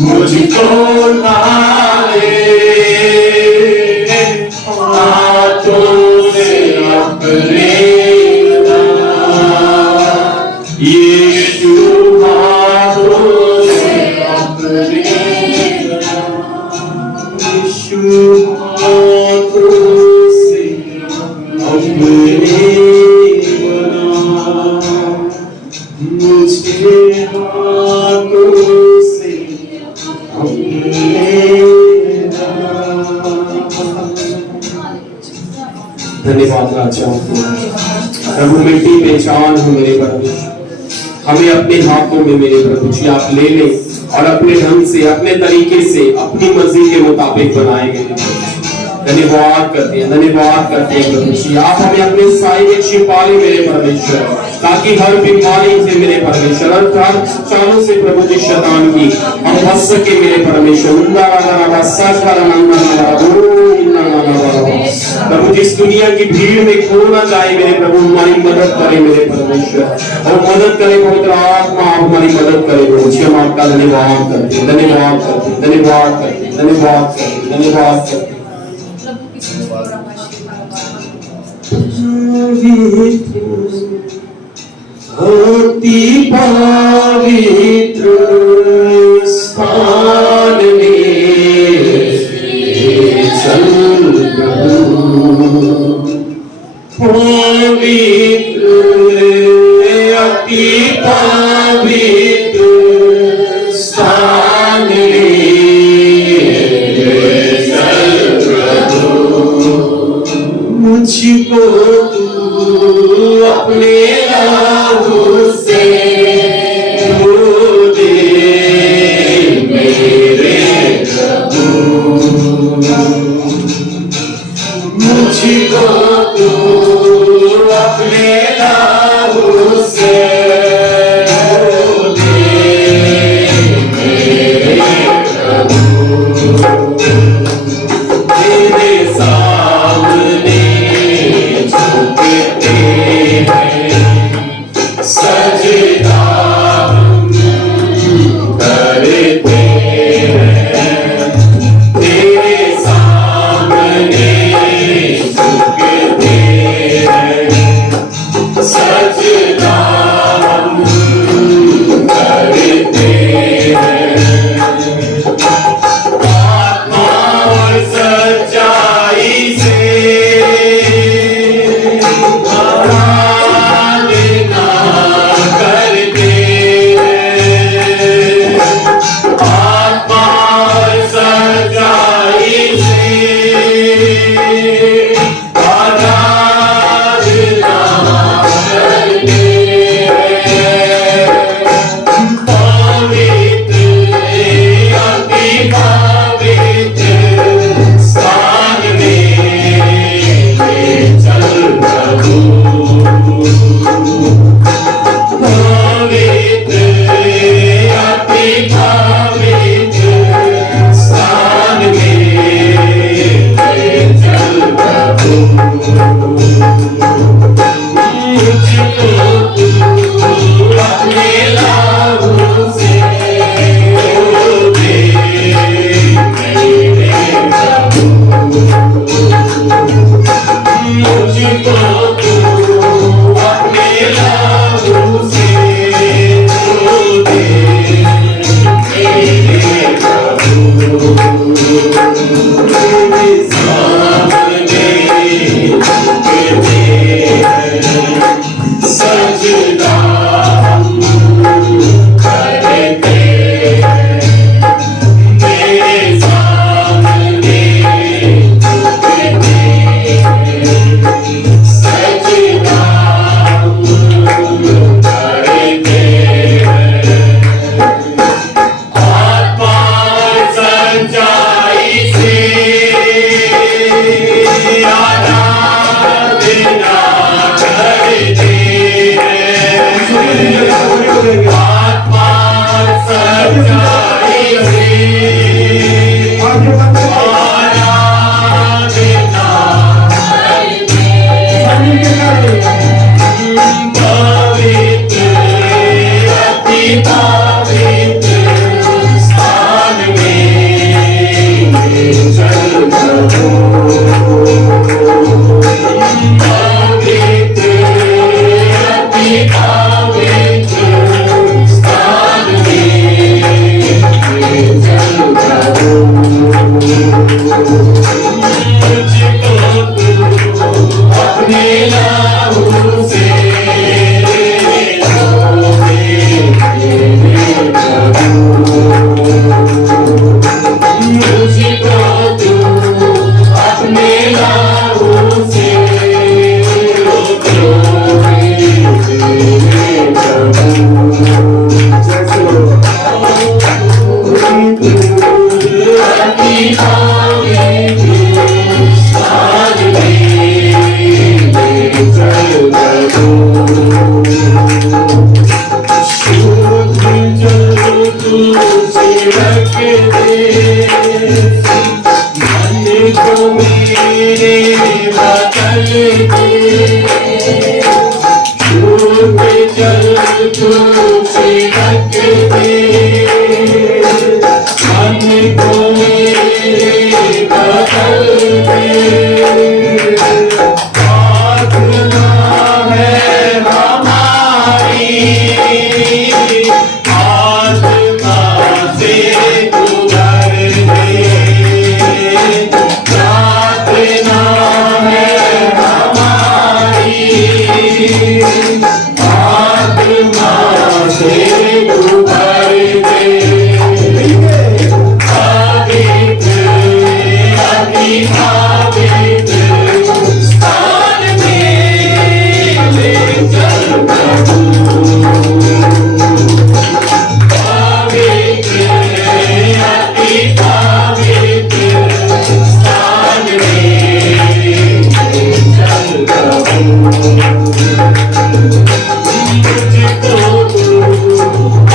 मुझको लाए हाथों से अपने यीशु हाथों से अपने यीशु हाथों से अपने मुझे हाथों से धन्यवाद राजा। प्रभु मिट्टी में जान हो मेरे प्रभु, हमें अपने हाथों में मेरे प्रभु जी आप ले ले और अपने ढंग से अपने तरीके से अपनी मर्जी के मुताबिक बनाएंगे। धन्यवाद करते हैं, धन्यवाद करते हैं प्रभु जी। आप हमें अपने साए में छिपा ले मेरे परमेश्वर, ताकि हर बीमारी से मेरे परमेश्वर, हर चालों से प्रभु जी शैतान की हम बच सके मेरे परमेश्वर। प्रभु जी इस दुनिया की भीड़ में खो ना जाए मेरे प्रभु, हमारी मदद करे मेरे परमेश्वर, और मदद करे पवित्र आत्मा, आप हमारी मदद करे प्रभु जी। हम आपका धन्यवाद करते हैं, धन्यवाद करते हैं, धन्यवाद करते हैं, धन्यवाद करते हैं, धन्यवाद करते हैं। अति पवित्र स्थान में चल पवित्र अति पवित्र स्थान में मुझको तू अपने लहू से धो दे मेरे प्रभु, मुझको तू अपने लहू से धो दे मेरे प्रभु। तेरे सामने छिड़क दे, मन को मेरे बदल दे, छूट जल तू छिड़क दे, मन को मेरे बदल दे। प्रार्थना है हमारी, आत्मा से तू भर दे, प्रार्थना है हमारी, आत्मा से तू भर दे। पवित्र अति पवित्र स्थान में ले चल प्रभु, पवित्र अति पवित्र स्थान में ले चल प्रभु। मुझको तू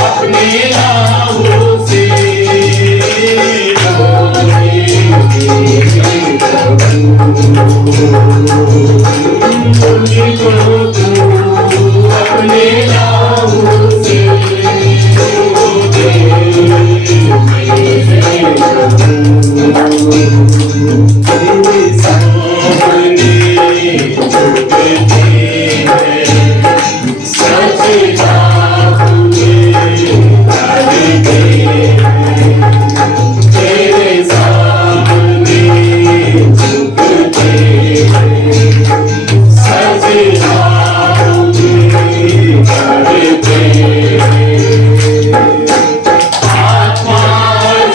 अपने राहों से मुझको तू अपने राहों से तेरे सामने झुकते हैं, सच बातें करते हैं, तेरे सामने झुकते हैं, सच बातें करते हैं। आत्मा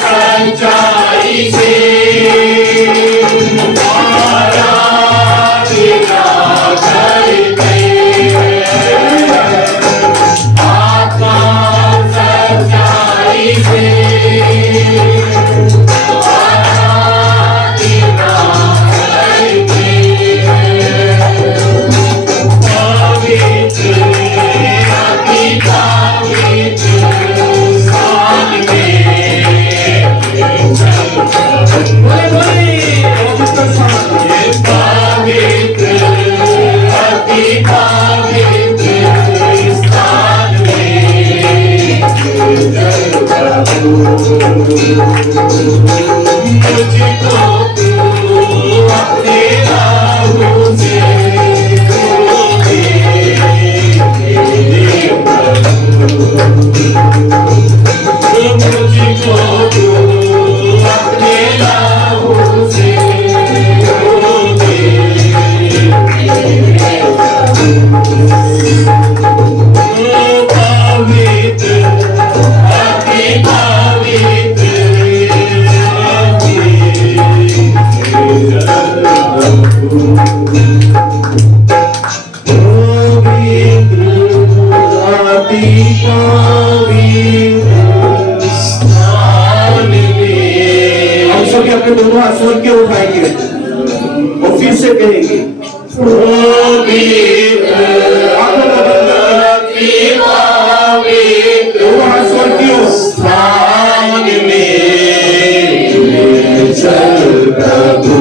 सच्चाई से आराधना करते हैं, आत्मा सच्चाई से आराधना करते हैं। पवित्र अति पवित्र स्थान में पवित्र अति पवित्र स्थान में मुझको तू अपने राहों से मुझको तू अपने राहों से पवित्र अति पवित्र हम सभी अपने दोनों हाथ जोड़ के उठाएंगे और फिर से कहेंगे स्थान में चल प्रभु,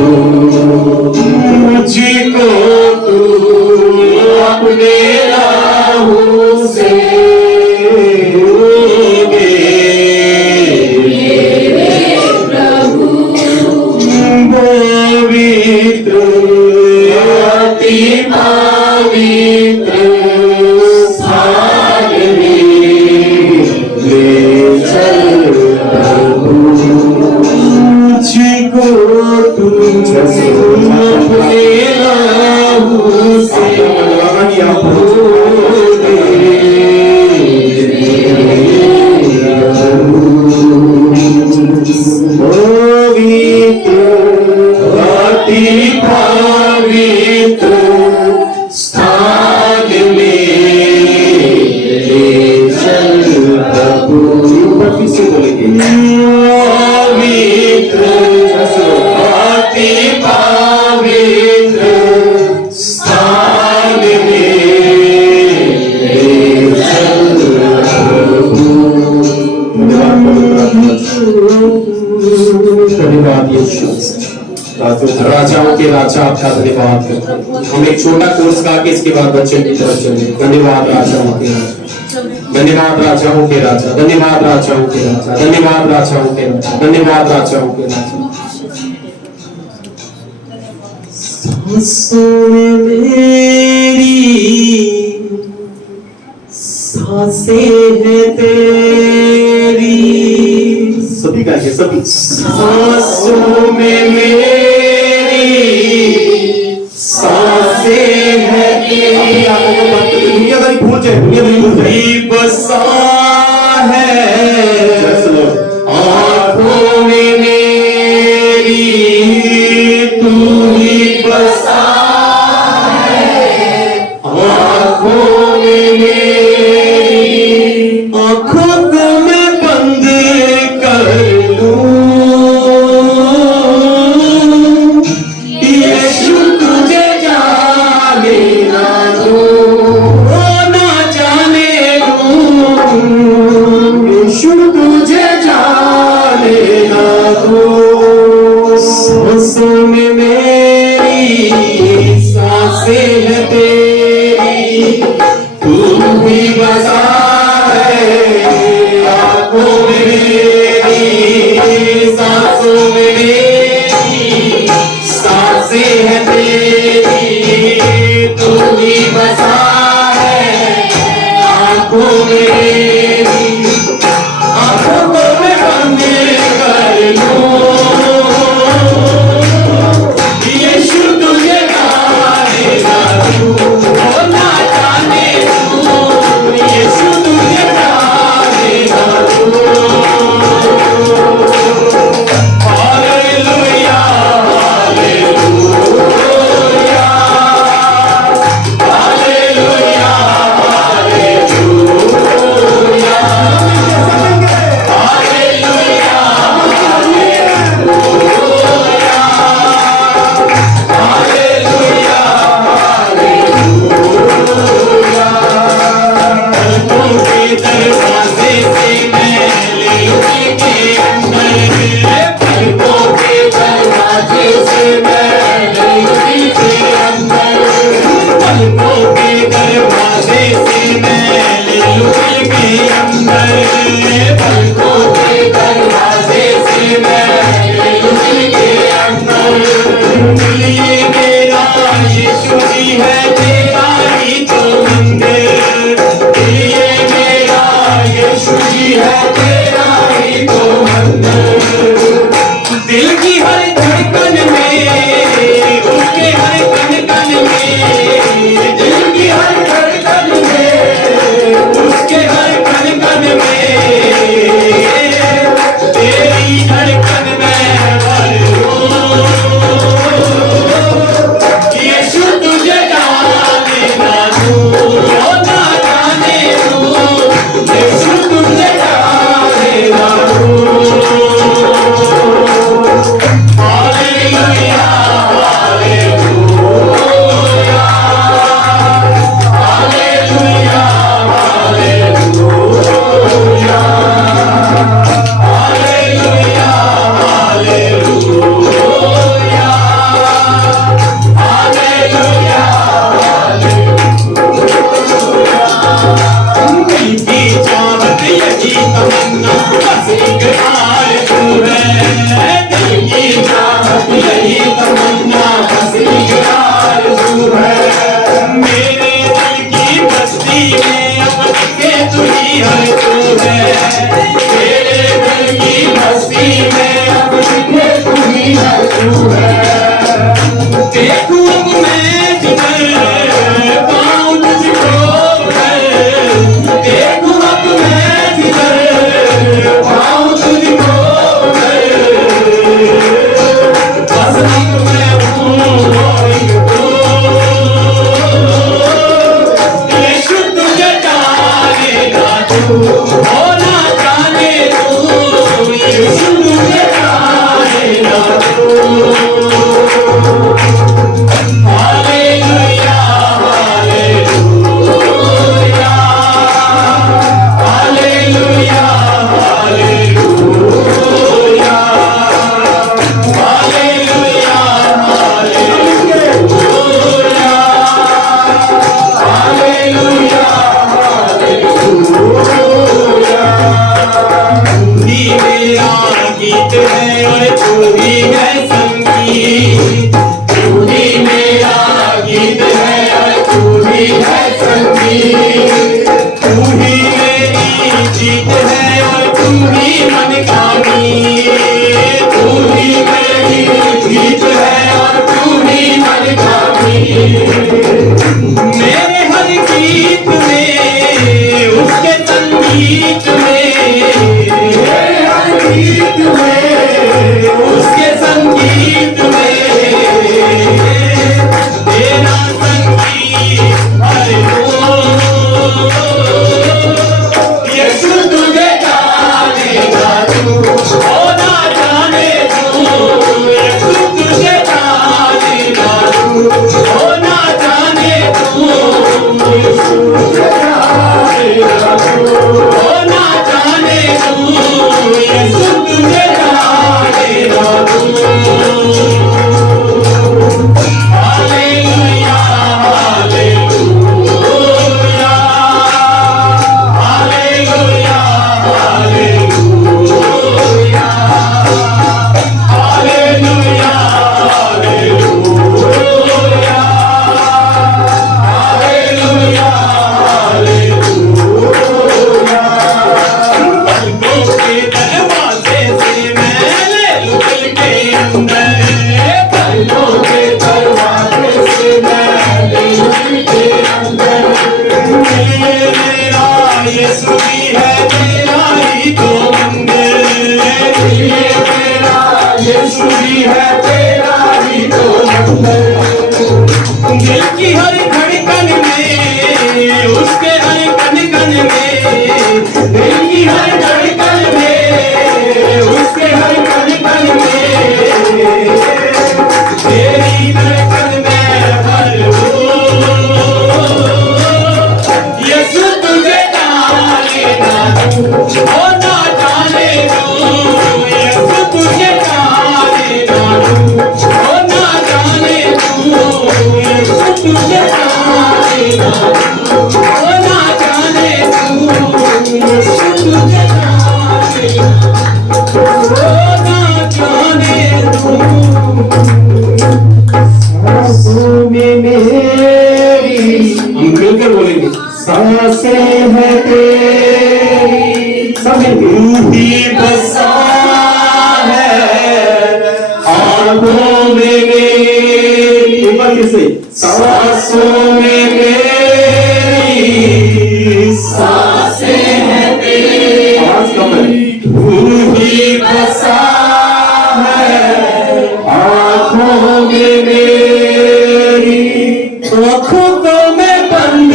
मुझको तू अपने राहों से पवित्र अति पवित्र स्थान में ले चल प्रभु, मुझको तू अपने राहों से अति पवित्र स्थान में ले चल प्रभु, फिर से बोलेंगे पवित्र अति पवित्र स्थान में ले चल प्रभु। धन्यवाद यीशु। राजाओं के राजा आपका धन्यवाद करते हैं। हम एक छोटा कोर्स गा के इसके बाद बच्चे की तरफ चले। धन्यवाद राजाओं के राजा, धन्यवाद राजाओं के राजा, धन्यवाद राजाओं के राजा, धन्यवाद राजाओं के राजा, धन्यवाद राजाओं के राजा। सांसों में मेरी सांसें हैं तेरी, सभी गाएंगे सभी। सांसों में मेरी सांसें हैं तेरी, दुनियादारी भूल जाए, दुनियादारी भूल जाए। बसा है Yes, Lord. आँखों में मेरी तू ही बसा है, आँखों में मेरी, आँखों को मैं बंद कर लूं, यीशु तुझे जाने ना दूं, ना जाने दूं, गीत है और तू ही है संगीत, तू ही मेरा गीत है और तू ही है संगीत, तू ही मेरी जीत है और तू ही मन का मीत, तू ही मेरी जीत है और तू ही मन का मीत। मेरे हर गीत में उसके संगीत में, गीत में उसके संगीत में तेरा संगीत हरे हो। यीशु तुझे जानेगा तू, ओ ना जाने तू, यीशु तुझे जानेगा तू, ओ ना जाने तू, यीशु तुझे जानेगा तू, ओ ना जाने तू, यीशु तुझे जानेगा तू। Hallelujah hallelujah hallelujah hallelujah hallelujah hallelujah hallelujah. पलकों के दरवाजे से मैं ले लूं दिल के अंदर, पलकों के दरवाजे से मैं ले लूं दिल के अंदर। मेरा यीशु भी है तेरा ही तो मंदिर, मेरा यीशु भी है तेरा ही तो मंदिर। दिल की हर धड़कन में, उसके हर कण कण में, दिल की हर धड़कन में, उसके हर कण कण में, तेरी धड़कन में हर हो। यीशु तुझे जानेगा तू, ओ ना जाने तू, यीशु तुझे जानेगा तू, ओ ना जाने तू, यीशु तुझे जानेगा तू, ओ ना जाने तू, यीशु तुझे जानेगा तू, ओ ना जाने तू। सांसों में मेरी, हम मिलकर बोलेंगे, सांसें है तेरी, सब ही बसा है आँखों में मेरी, एक बार फिर से, सांसों में मेरी सांसें है तेरी, आवाज कम है, तू ही बसा है आँखों में मेरी, आँखों को मैं बंद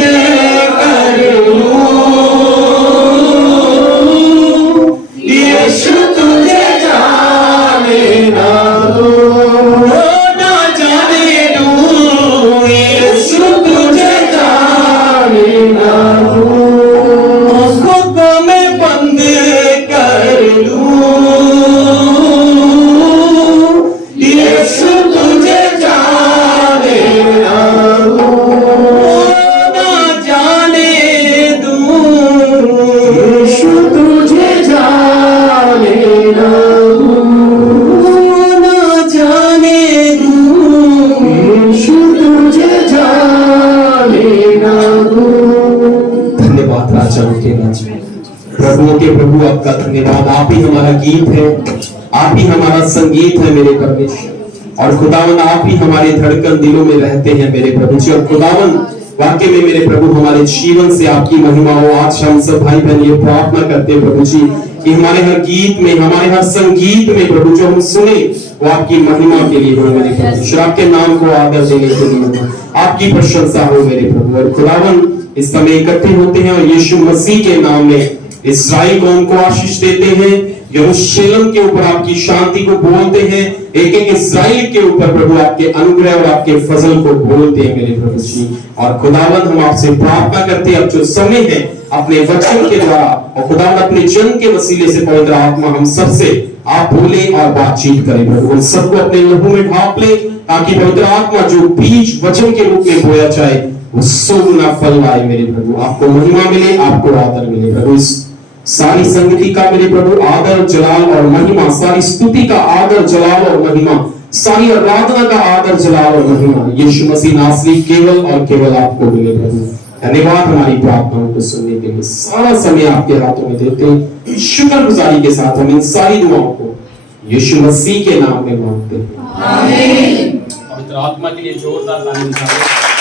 कर लूं, यीशु तुझे जाने ना दो, ना जाने दूं, यीशु तुझे जाने ना दो। आँखों को मैं बंद कर लूं, यीशु तुझे जाने ना दो, ना जाने दूं, यीशु तुझे जाने ना दूं, ना जाने दूं, यीशु तुझे जाने ना दूं। धन्यवाद राजाओं के राजा, प्रभुओं के प्रभु, आपका धन्यवाद। आप ही हमारा गीत है, आप ही हमारा संगीत है मेरे परमेश्वर, और खुदावन आप ही हमारे धड़कन दिलों में रहते हैं मेरे प्रभु जी। और खुदावन वाकई में मेरे प्रभु हमारे जीवन से आपकी महिमा हो। आज हम सब भाई बहन ये प्रार्थना करते हैं प्रभु जी कि हमारे हर गीत में, हमारे हर संगीत में प्रभु जो हम सुने वो आपकी महिमा के लिए हो मेरे प्रभु, आपके नाम को आदर देने के लिए हो, आपकी प्रशंसा हो मेरे प्रभु। और खुदावन इस समय इकट्ठे होते हैं और यीशु मसीह के नाम में इस्राएल को उनको आशीष देते हैं, यरूशलेम के ऊपर आपकी शांति को बोलते हैं, एक एक इस्राएल के ऊपर प्रभु आपके अनुग्रह और आपके फजल को बोलते हैं मेरे प्रभु जी। और खुदावन हम आपसे प्रार्थना करते हैं अब जो समय है अपने वचन के द्वारा और खुदावन अपने जन के वसीले से पवित्र आत्मा हम सबसे आप बोले और बातचीत करें प्रभु। उन सबको अपने लहू में ढांप ले ताकि पवित्र आत्मा जो बीज वचन के रूप में बोया जाए वो 100 गुना फल लाए मेरे प्रभु। आपको महिमा मिले, आपको आदर मिले प्रभु। इस सारी संगति का मेरे प्रभु आदर जलाल और महिमा, सारी स्तुति का आदर जलाल और महिमा, सारी आराधना का आदर जलाल और महिमा यीशु मसीह नासरी केवल और केवल आपको मिले प्रभु। धन्यवाद हमारी प्रार्थनाओं को सुनने के लिए। सारा समय आपके हाथों में देते हैं, शुक्रगुजारी के साथ हम इन सारी दुआओं को यीशु मसीह के नाम में मांगते हैं, आमीन। पवित्र आत्मा के लिए जोरदार ताली बजाएं।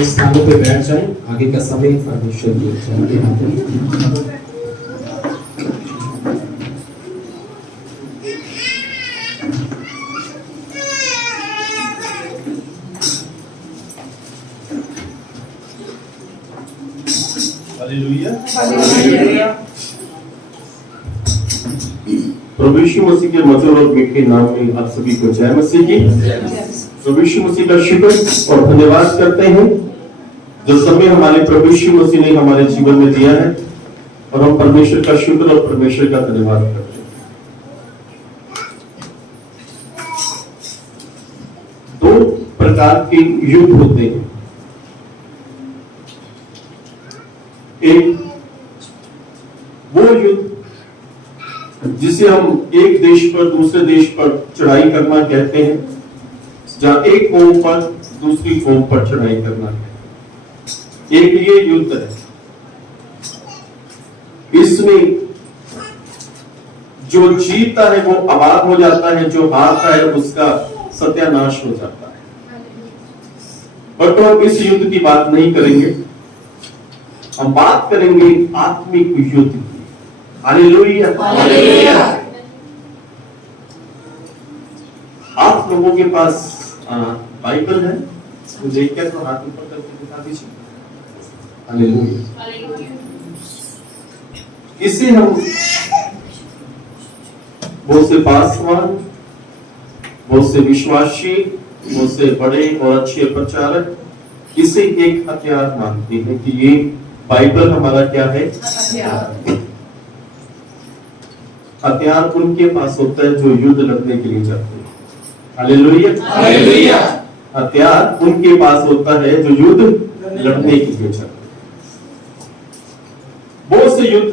स्थानों पे बैठ जाएं, आगे का समय परमेश्वर की इच्छा के हाथ में। हालेलुया। प्रभु यीशु मसीह के मधुर और मीठे नाम में आप सभी को जय मसीह की। प्रभु यीशु मसीह का शुक्र और धन्यवाद करते हैं जो समय हमारे प्रभु यीशु मसीह ने हमारे जीवन में दिया है, और हम परमेश्वर का शुक्र और परमेश्वर का धन्यवाद करते हैं। दो प्रकार के युद्ध होते हैं, एक वो युद्ध जिसे हम एक देश पर दूसरे देश पर चढ़ाई करना कहते हैं, जहां एक कौम पर दूसरी कौम पर चढ़ाई करना है, एक ये युद्ध है। इसमें जो जीतता है वो आबाद हो जाता है, जो हारता है उसका सत्यानाश हो जाता है। और तो हम इस युद्ध की बात नहीं करेंगे, हम बात करेंगे आत्मिक युद्ध की। हालेलुया। आप लोगों के पास बाइबल है, तो देखकर तो हाथ ऊपर करके दिखा दीजिए। हालेलुया। इसे हम बहुत से पासवान, बहुत से विश्वासी, बहुत से बड़े और अच्छे प्रचारक इसे एक हथियार मानते हैं कि ये बाइबल हमारा क्या है? हथियार उनके पास होता है जो युद्ध लड़ने के लिए जाते हैं। हालेलुया। हथियार उनके पास होता है जो युद्ध लड़ने के लिए जाते हैं। बहुत से युद्ध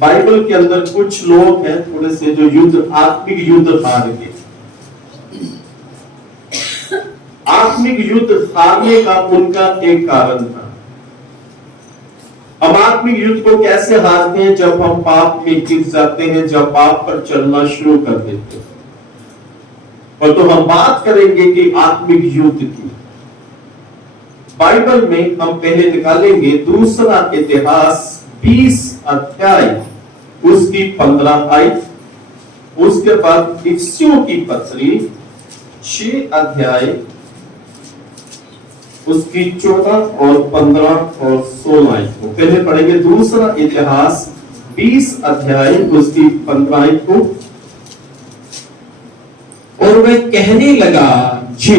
बाइबल के अंदर कुछ लोग हैं थोड़े से जो युद्ध आत्मिक युद्ध हार गए। आत्मिक युद्ध हारने का उनका एक कारण था। हम आत्मिक युद्ध को कैसे हारते हैं? जब हम पाप में गिर जाते हैं, जब पाप पर चलना शुरू कर देते हैं। और तो हम बात करेंगे कि आत्मिक युद्ध की बाइबल में हम पहले निकालेंगे दूसरा इतिहास 20 अध्याय उसकी 15 आयत, उसके बाद इफिसियों की पत्री 6 अध्याय उसकी 14 और 15 और 16 आयत को पहले पढ़ेंगे। दूसरा इतिहास 20 अध्याय उसकी 15 आयत को। और वह कहने लगा, जी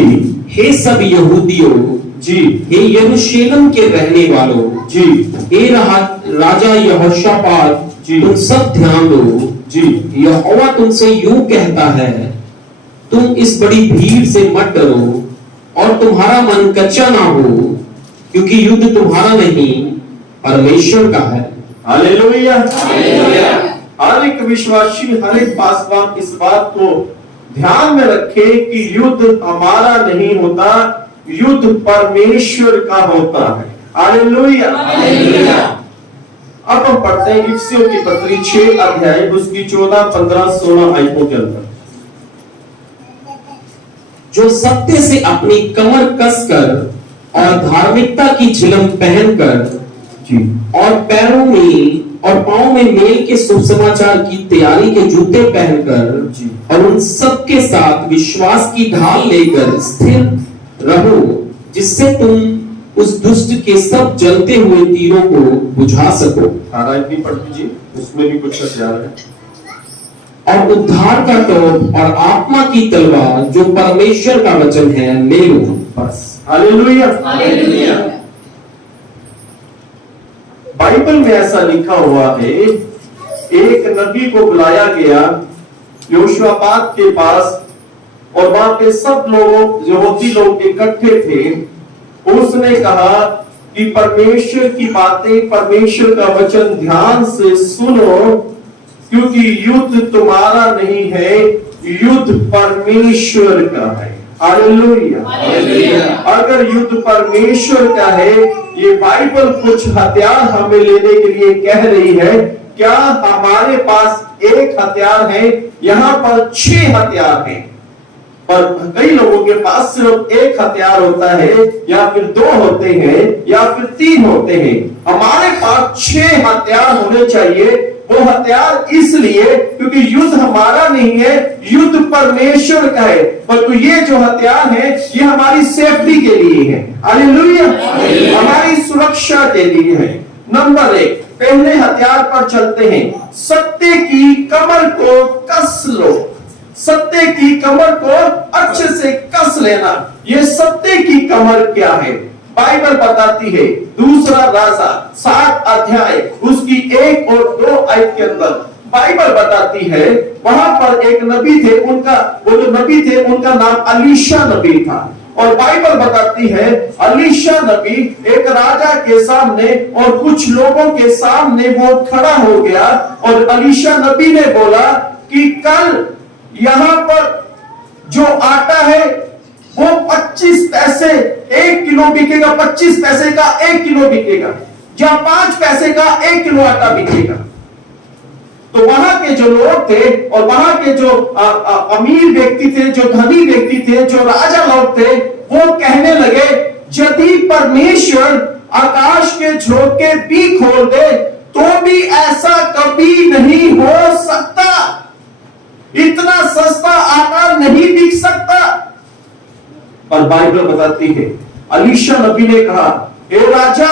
हे सब यहूदियों, जी हे यरूशलेम के रहने वालों, जी हे राजा यहोशापात, जी तुम सब ध्यान दो। जी यहोवा तुमसे यूं कहता है, तुम इस बड़ी भीड़ से मत डरो और तुम्हारा मन कच्चा ना हो, क्योंकि युद्ध तुम्हारा नहीं परमेश्वर का है। हालेलुया। हर एक विश्वासी, हर एक पासवान इस बात को ध्यान में रखे कि युद्ध हमारा नहीं होता, युद्ध परमेश्वर का होता है। हालेलुया। अब हम पढ़ते हैं इफिसियों की पत्री 6 अध्याय उसकी 14, 15, 16 आयतों के अंदर। जो सत्य से अपनी कमर कसकर और धार्मिकता की झिलम पहनकर जी और पैरों में और पांव में मेल के शुभ समाचार की तैयारी के जूते पहनकर जी और उन सब के साथ विश्वास की ढाल लेकर स्थिर रहो, जिससे तुम उस दुष्ट के सब जलते हुए तीरों को बुझा सको। आयत भी पढ़ लीजिए, उसमें भी कुछ हथियार है। और उद्धार का टोप और आत्मा की तलवार जो परमेश्वर का वचन है ले लो। बस, हालेलुया। हालेलुया। बाइबल में ऐसा लिखा हुआ है, एक नबी को बुलाया गया योशुआपात के पास, और वहां पे सब लोग यहूदी लोग इकट्ठे थे। उसने कहा कि परमेश्वर की बातें, परमेश्वर का वचन ध्यान से सुनो, क्योंकि युद्ध तुम्हारा नहीं है, युद्ध परमेश्वर का है। हालेलुया। अगर युद्ध परमेश्वर का है, ये बाइबल कुछ हथियार हमें लेने के लिए कह रही है। क्या हमारे पास एक हथियार है? यहाँ पर 6 हथियार हैं, पर कई लोगों के पास सिर्फ एक हथियार होता है, या फिर 2 होते हैं, या फिर 3 होते हैं। हमारे पास 6 हथियार होने चाहिए। वो हथियार इसलिए क्योंकि युद्ध हमारा नहीं है, युद्ध परमेश्वर का है। परंतु ये जो हथियार है, ये हमारी सेफ्टी के लिए है। हालेलुया। हमारी सुरक्षा के लिए है। नंबर 1, पहले हथियार पर चलते हैं। सत्य की कमर को कस लो। सत्य की कमर को अच्छे से कस लेना। ये सत्य की कमर क्या है? बाइबल बताती है, दूसरा राजा 7 अध्याय उसकी 1 और 2 आयत के अंदर बाइबल बताती है, वहां पर एक नबी थे, वो जो नबी थे उनका नाम अलीशा नबी था। और बाइबल बताती है, अलीशा नबी एक राजा के सामने और कुछ लोगों के सामने वो खड़ा हो गया, और अलीशा नबी ने बोला कि कल यहां पर जो आटा है वो 25 पैसे 1 किलो बिकेगा, 25 पैसे का 1 किलो बिकेगा, या 5 पैसे का 1 किलो आटा बिकेगा। तो वहां के जो लोग थे, और वहां के जो अमीर व्यक्ति थे, जो धनी व्यक्ति थे, जो राजा लोग थे, वो कहने लगे, यदि परमेश्वर आकाश के झोंके भी खोल दे तो भी ऐसा कभी नहीं हो सकता। इतना सस्ता आटा नहीं बिक सकता। पर बाइबल बताती है, अलीशा नबी ने कहा, हे राजा,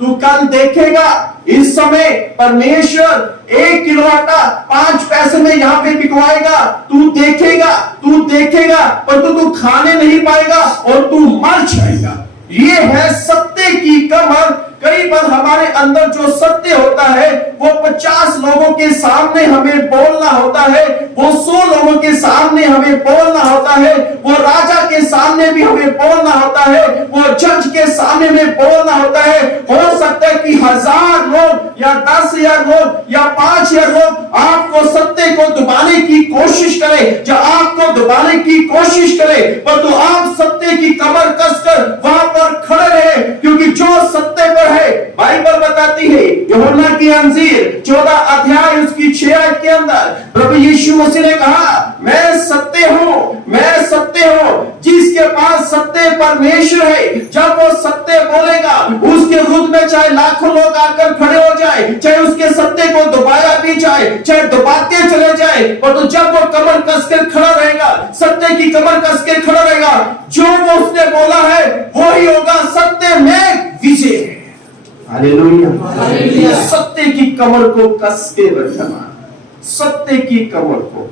तू कल देखेगा, इस समय परमेश्वर 1 किलो आटा 5 पैसे में यहां पे बिकवाएगा। तू देखेगा, पर तू खाने नहीं पाएगा और तू मर जाएगा। ये है सत्य की कमर। कई बार हमारे अंदर जो सत्य होता है, वो 50 लोगों के सामने हमें बोलना होता है, वो 100 लोगों के सामने हमें बोलना होता है, वो राजा के सामने भी हमें बोलना होता है, वो जज के सामने में बोलना होता है। हो सकता है कि 1000 लोग या 10,000 लोग या 5,000 लोग आपको सत्य को दबाने की कोशिश करें, या आपको दबाने की कोशिश करें, पर तो आप सत्य की कमर कसकर वहां पर खड़े रहे, क्योंकि जो सत्य पर है, बाइबल बताती है, यूहन्ना की अंजीर 14 अध्याय उसकी 6 आयत के अंदर प्रभु यीशु मसीह ने कहा, मैं सत्य हूं, मैं सत्य हूं। जिसके पास सत्य परमेश्वर है, जब वो सत्य बोलेगा, उसके विरुद्ध में चाहे लाखों लोग आकर खड़े हो जाए, चाहे उसके सत्य को दबाया भी जाए, चाहे दबाते चले जाए, पर तो जब वो कमर कसकर खड़ा रहेगा, सत्य की कमर कसकर खड़ा रहेगा, जो वो उसने बोला है वो ही होगा। सत्य में विजय है। हालेलुया। सत्य की कमर को कस के रखना, सत्य की कमर को।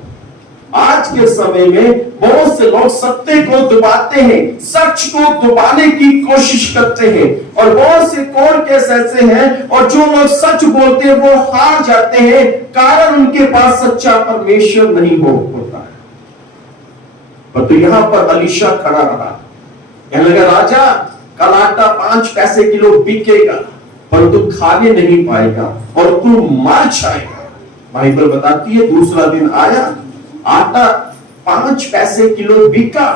आज के समय में बहुत से लोग सत्य को दबाते हैं, सच को दबाने की कोशिश करते हैं, और बहुत से कोर्ट केस ऐसे हैं, और जो लोग सच बोलते हैं वो हार जाते हैं, कारण उनके पास सच्चा परमेश्वर नहीं होता है। पर तो यहां पर अलीशा खड़ा रहा, कहने लगा, राजा, कल आटा 5 पैसे किलो बिकेगा, पर तू खाने नहीं पाएगा और तू मर जाएगा। बाइबल बताती है, दूसरा दिन आया, आटा 5 पैसे किलो बिका,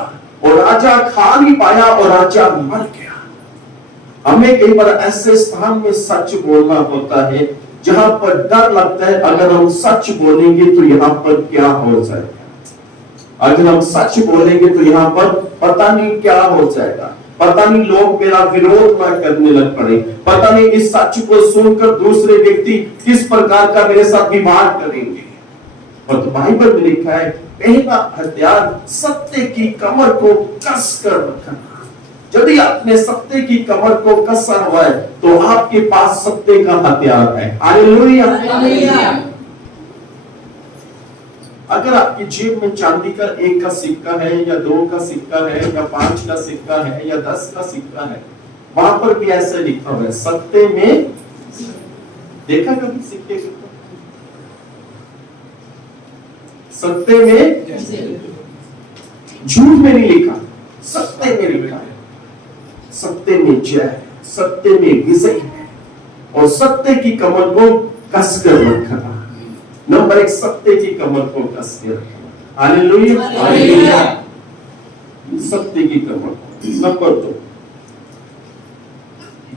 और राजा खा नहीं पाया और राजा मर गया। हमें कई बार ऐसे स्थान में सच बोलना होता है जहां पर डर लगता है, अगर हम सच बोलेंगे तो यहाँ पर क्या हो जाएगा, अगर हम सच बोलेंगे तो यहाँ पर पता नहीं क्या हो जाएगा, पता नहीं लोग मेरा विरोध ना करने लग पड़े, पता नहीं इस सच को सुनकर दूसरे व्यक्ति किस प्रकार का मेरे साथ विवाद करेंगे। और तो बाइबल में लिखा है, पहला हथियार सत्य की कमर को कस कर रखना। यदि आपने सत्य की कमर को कसा हुआ है तो आपके पास सत्य का हथियार है। हालेलुया। अगर आपकी जेब में चांदी का 1 का सिक्का है या 2 का सिक्का है या 5 का सिक्का है या 10 का सिक्का है, वहां पर भी ऐसा लिखा हुआ है सत्य में। देखा कभी सिक्के के ऊपर सत्य में, झूठ में नहीं लिखा, सत्य में लिखा है। सत्य में जय है, सत्य में विजय है, और सत्य की कमर को कसकर रखना। नंबर 1, सत्य की कमर को कसकर रखना। हालेलुया। सत्य की कमर। नंबर 2,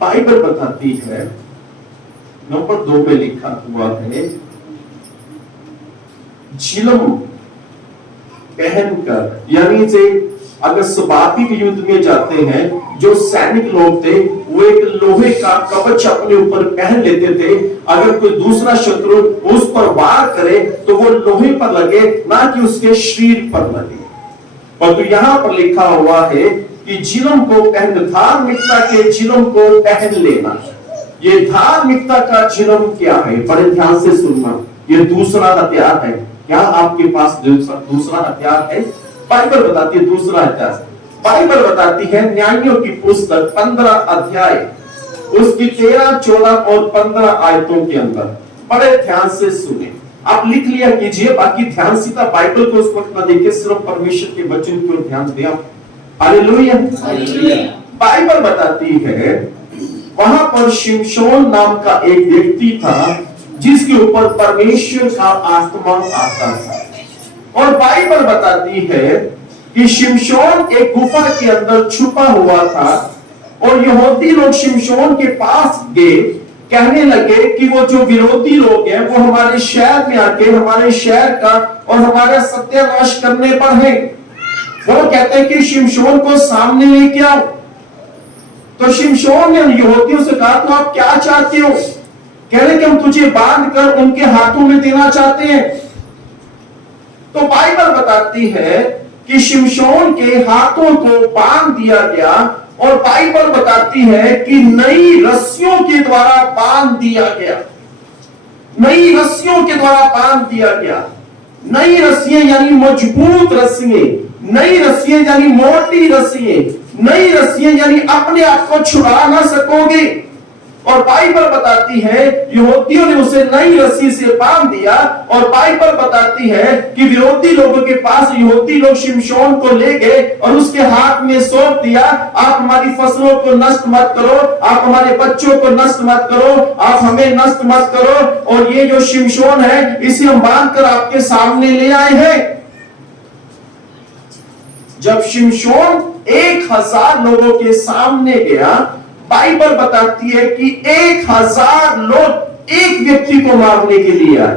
बाइबल बताती है, नंबर 2 में लिखा हुआ है, झिलम पहनकर, यानी से अगर स्वाभाविक युद्ध में जाते हैं, जो सैनिक लोग थे वो एक लोहे का कवच अपने ऊपर पहन लेते थे। अगर कोई दूसरा शत्रु उस पर वार करे तो वो लोहे पर लगे, ना कि उसके शरीर पर लगे। और तो यहां पर लिखा हुआ है कि झिलम को पहन, धार्मिकता के झिलम को पहन लेना। ये धार्मिकता का झिलम क्या है? बड़े ध्यान से सुनना, ये दूसरा हथियार है। क्या आपके पास दूसरा हथियार है? बाइबल बताती है दूसरा हथियार। बाइबल बताती है न्यायों की पुस्तक 15 अध्याय उसकी 13, 14 और 15 आयतों के अंदर, बड़े ध्यान से सुने। आप लिख लिया कीजिए, बाकी ध्यान सीधा बाइबल को उस वक्त न देखिए, सिर्फ परमेश्वर के वचन को ध्यान दें। हालेलुया। बाइबल बताती है वहां पर शिमशोन नाम का एक व्यक्ति था जिसके ऊपर परमेश्वर का आत्मा आता था। और बाइबल बताती है कि शिमशोन एक गुफा के अंदर छुपा हुआ था, और यहूदी लोग शिमशोन के पास गए, कहने लगे कि वो जो विरोधी लोग हैं वो हमारे शहर में आके हमारे शहर का और हमारा सत्यानाश करने पर है। वो कहते हैं कि शिमशोन को सामने लेके आओ। तो शिमशोन ने यहूदियों से कहा, तो आप क्या चाहते हो? कह रहे कि हम तुझे बांध कर उनके हाथों में देना चाहते हैं। तो बाइबल बताती है कि शिमशोन के हाथों को बांध दिया गया, और बाइबल बताती है कि नई रस्सियों के द्वारा बांध दिया गया। नई रस्सियों के द्वारा बांध दिया गया। नई रस्सियां यानी मजबूत रस्सियां, नई रस्सियां यानी मोटी रस्सियां, नई रस्सियां यानी अपने आप को छुड़ा ना सकोगे। और बाइबल बताती है यहूदियों ने उसे नई रस्सी से बांध दिया, और बाइबल बताती है कि विरोधी लोगों के पास यहूदी लोग शिमशोन को ले गए और उसके हाथ में सौंप दिया, आप हमारी फसलों को नष्ट मत करो, आप हमारे बच्चों को नष्ट मत करो, आप हमें नष्ट मत करो, और ये जो शिमशोन है इसे हम बांधकर आपके सामने ले आए हैं। जब शिमशोन 1000 लोगों के सामने गया, बाइबल बताती है कि 1000 लोग एक व्यक्ति को मारने के लिए आए।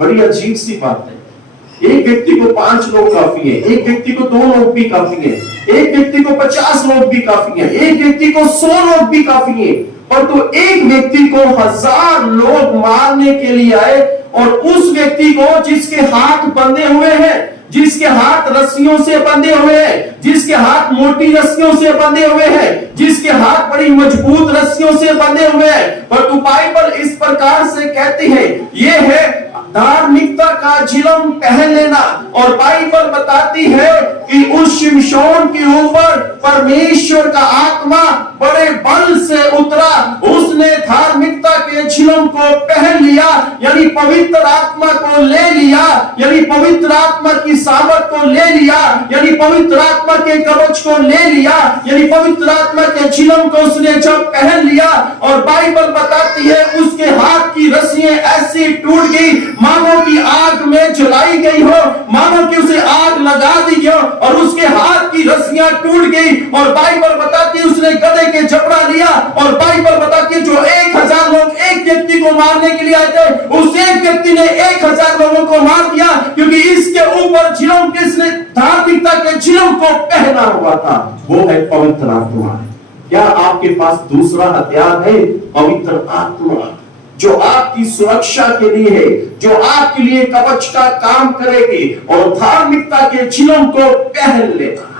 बड़ी अजीब सी बात है। एक व्यक्ति को 5 लोग काफी है, एक व्यक्ति को 2 लोग भी काफी है, एक व्यक्ति को 50 लोग भी काफी है, एक व्यक्ति को 100 लोग भी काफी है, परंतु एक व्यक्ति को 1000 लोग मारने के लिए आए। और उस व्यक्ति को जिसके हाथ बंधे हुए हैं, जिसके हाथ रस्सियों से बंधे हुए हैं, जिसके हाथ मोटी रस्सियों से बंधे हुए हैं, जिसके हाथ बड़ी मजबूत रस्सियों से बंधे हुए हैं, परंतु बाइबल इस प्रकार से कहती है ये है धार्मिकता का झिलम पहन लेना। और बाइबल बताती है कि उस शिमशोन के ऊपर परमेश्वर का आत्मा बड़े बल से उतरा, उसने धार्मिकता के झिलम को पहन लिया, यानी पवित्र आत्मा को ले लिया, यानी पवित्र आत्मा की सामर्थ को ले लिया, यानी पवित्र आत्मा के कवच को ले लिया, यानी पवित्र आत्मा के झिलम को उसने जब पहन लिया, और बाइबल बताती है उसके हाथ की रस्सियां ऐसी टूट गई मानो कि आग में जलाई गई हो, मानो कि उसे आग लगा दी गई हो, और उसके हाथ की रस्सियां टूट गई। और बाइबल बताती है उसने गधे के जबड़ा लिया, और बाइबल बताती है जो 1000 लोग एक व्यक्ति को मारने के लिए आए थे, उस एक व्यक्ति ने 1000 लोगों को मार दिया, क्योंकि इसके ऊपर झिलम, किसने धार्मिकता के झिलम को पहना हुआ था, वो है पवित्र आत्मा। क्या आपके पास दूसरा हथियार है? पवित्र आत्मा, जो आपकी सुरक्षा के लिए है, जो आपके लिए कवच का काम करेगी, और धार्मिकता के झिलम को पहन लेना।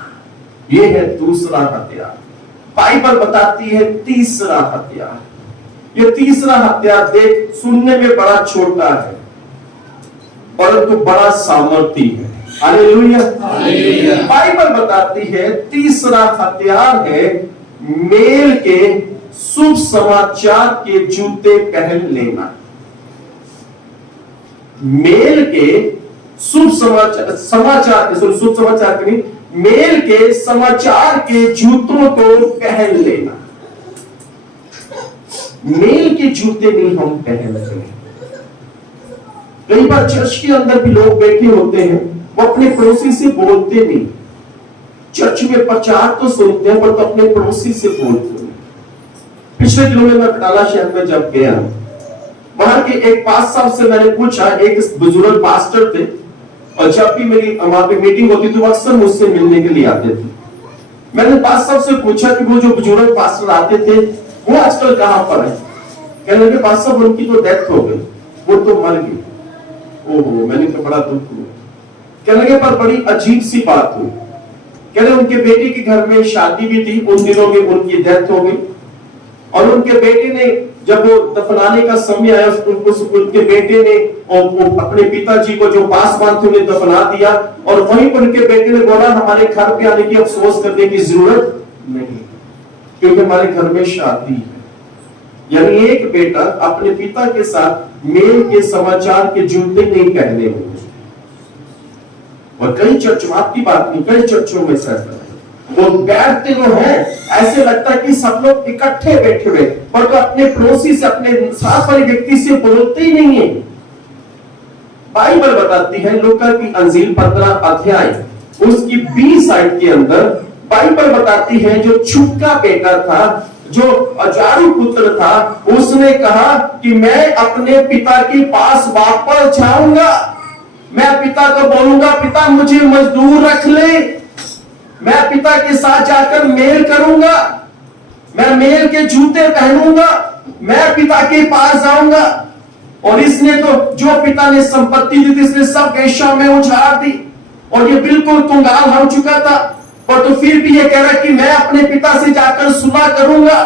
ये है दूसरा हथियार। बाइबल बताती है तीसरा हथियार। ये तीसरा हथियार देख सुनने में बड़ा छोटा है परंतु बड़ा सामर्थी है। हालेलुया। बाइबल बताती है तीसरा हथियार है मेल के शुभ समाचार के जूते पहन लेना। मेल के शुभ समाचार के शुभ समाचार के नहीं, मेल के समाचार के जूतों को पहन लेना। मेल के जूते नहीं हम पहनते। कई बार चर्च के अंदर भी लोग बैठे होते हैं, वो अपने पड़ोसी से बोलते नहीं। चर्च में प्रचार तो सुनते हैं पर तो अपने पड़ोसी से बोलते नहीं। पिछले दिनों में मैं बटाला शहर में जब गया, वहां के एक पास साहब से मैंने पूछा, एक बुजुर्ग पास्टर थे और जब भी मेरी वहां पे मीटिंग होती थी वो अक्सर मुझसे मिलने के लिए आते थे। मैंने पास साहब से पूछा कि वो जो बुजुर्ग पास्टर आते थे वो आजकल कहां पर है? कहने लगे पास साहब उनकी तो डेथ हो गई, वो तो मर गई। ओहो, मैंने तो बड़ा दुख हुआ। कहने लगे पर बड़ी अजीब सी बात हुई। कहने उनके बेटे के घर में शादी भी थी, उन दिनों में उनकी डेथ हो गई और उनके बेटे ने जब वो दफनाने का समय आया उनके बेटे ने अपने पिताजी को जो पासवान थे उन्हें दफना दिया और वहीं पर उनके बेटे ने बोला हमारे घर पे आने की अफसोस करने की जरूरत नहीं क्योंकि हमारे घर में शादी है। यानी एक बेटा अपने पिता के साथ मेल के समाचार के जूते नहीं पहने होंगे। और कई चर्चों, आपकी बात नहीं, कई चर्चों में ऐसा वो बैठते जो है ऐसे लगता है कि सब लोग इकट्ठे बैठे हुए पर तो अपने पड़ोसी से, अपने साथ वाले व्यक्ति से बोलते ही नहीं है। बाइबल बताती है लूका की अंजील 15 अध्याय उसकी 20 आयत के अंदर बाइबल बताती है जो छुटका बेटा था, जो अजारू पुत्र था, उसने कहा कि मैं अपने पिता के पास वापस जाऊंगा। मैं पिता को बोलूंगा पिता मुझे मजदूर रख ले, मैं पिता के साथ जाकर मेल करूंगा, मैं मेल के जूते पहनूंगा, मैं पिता के पास जाऊंगा। और इसने तो जो पिता ने संपत्ति दी थी इसने सब वेश्याओं में उछाल दी और ये बिल्कुल कंगाल हो चुका था। और तो फिर भी ये कह रहा है कि मैं अपने पिता से जाकर सुलह करूंगा,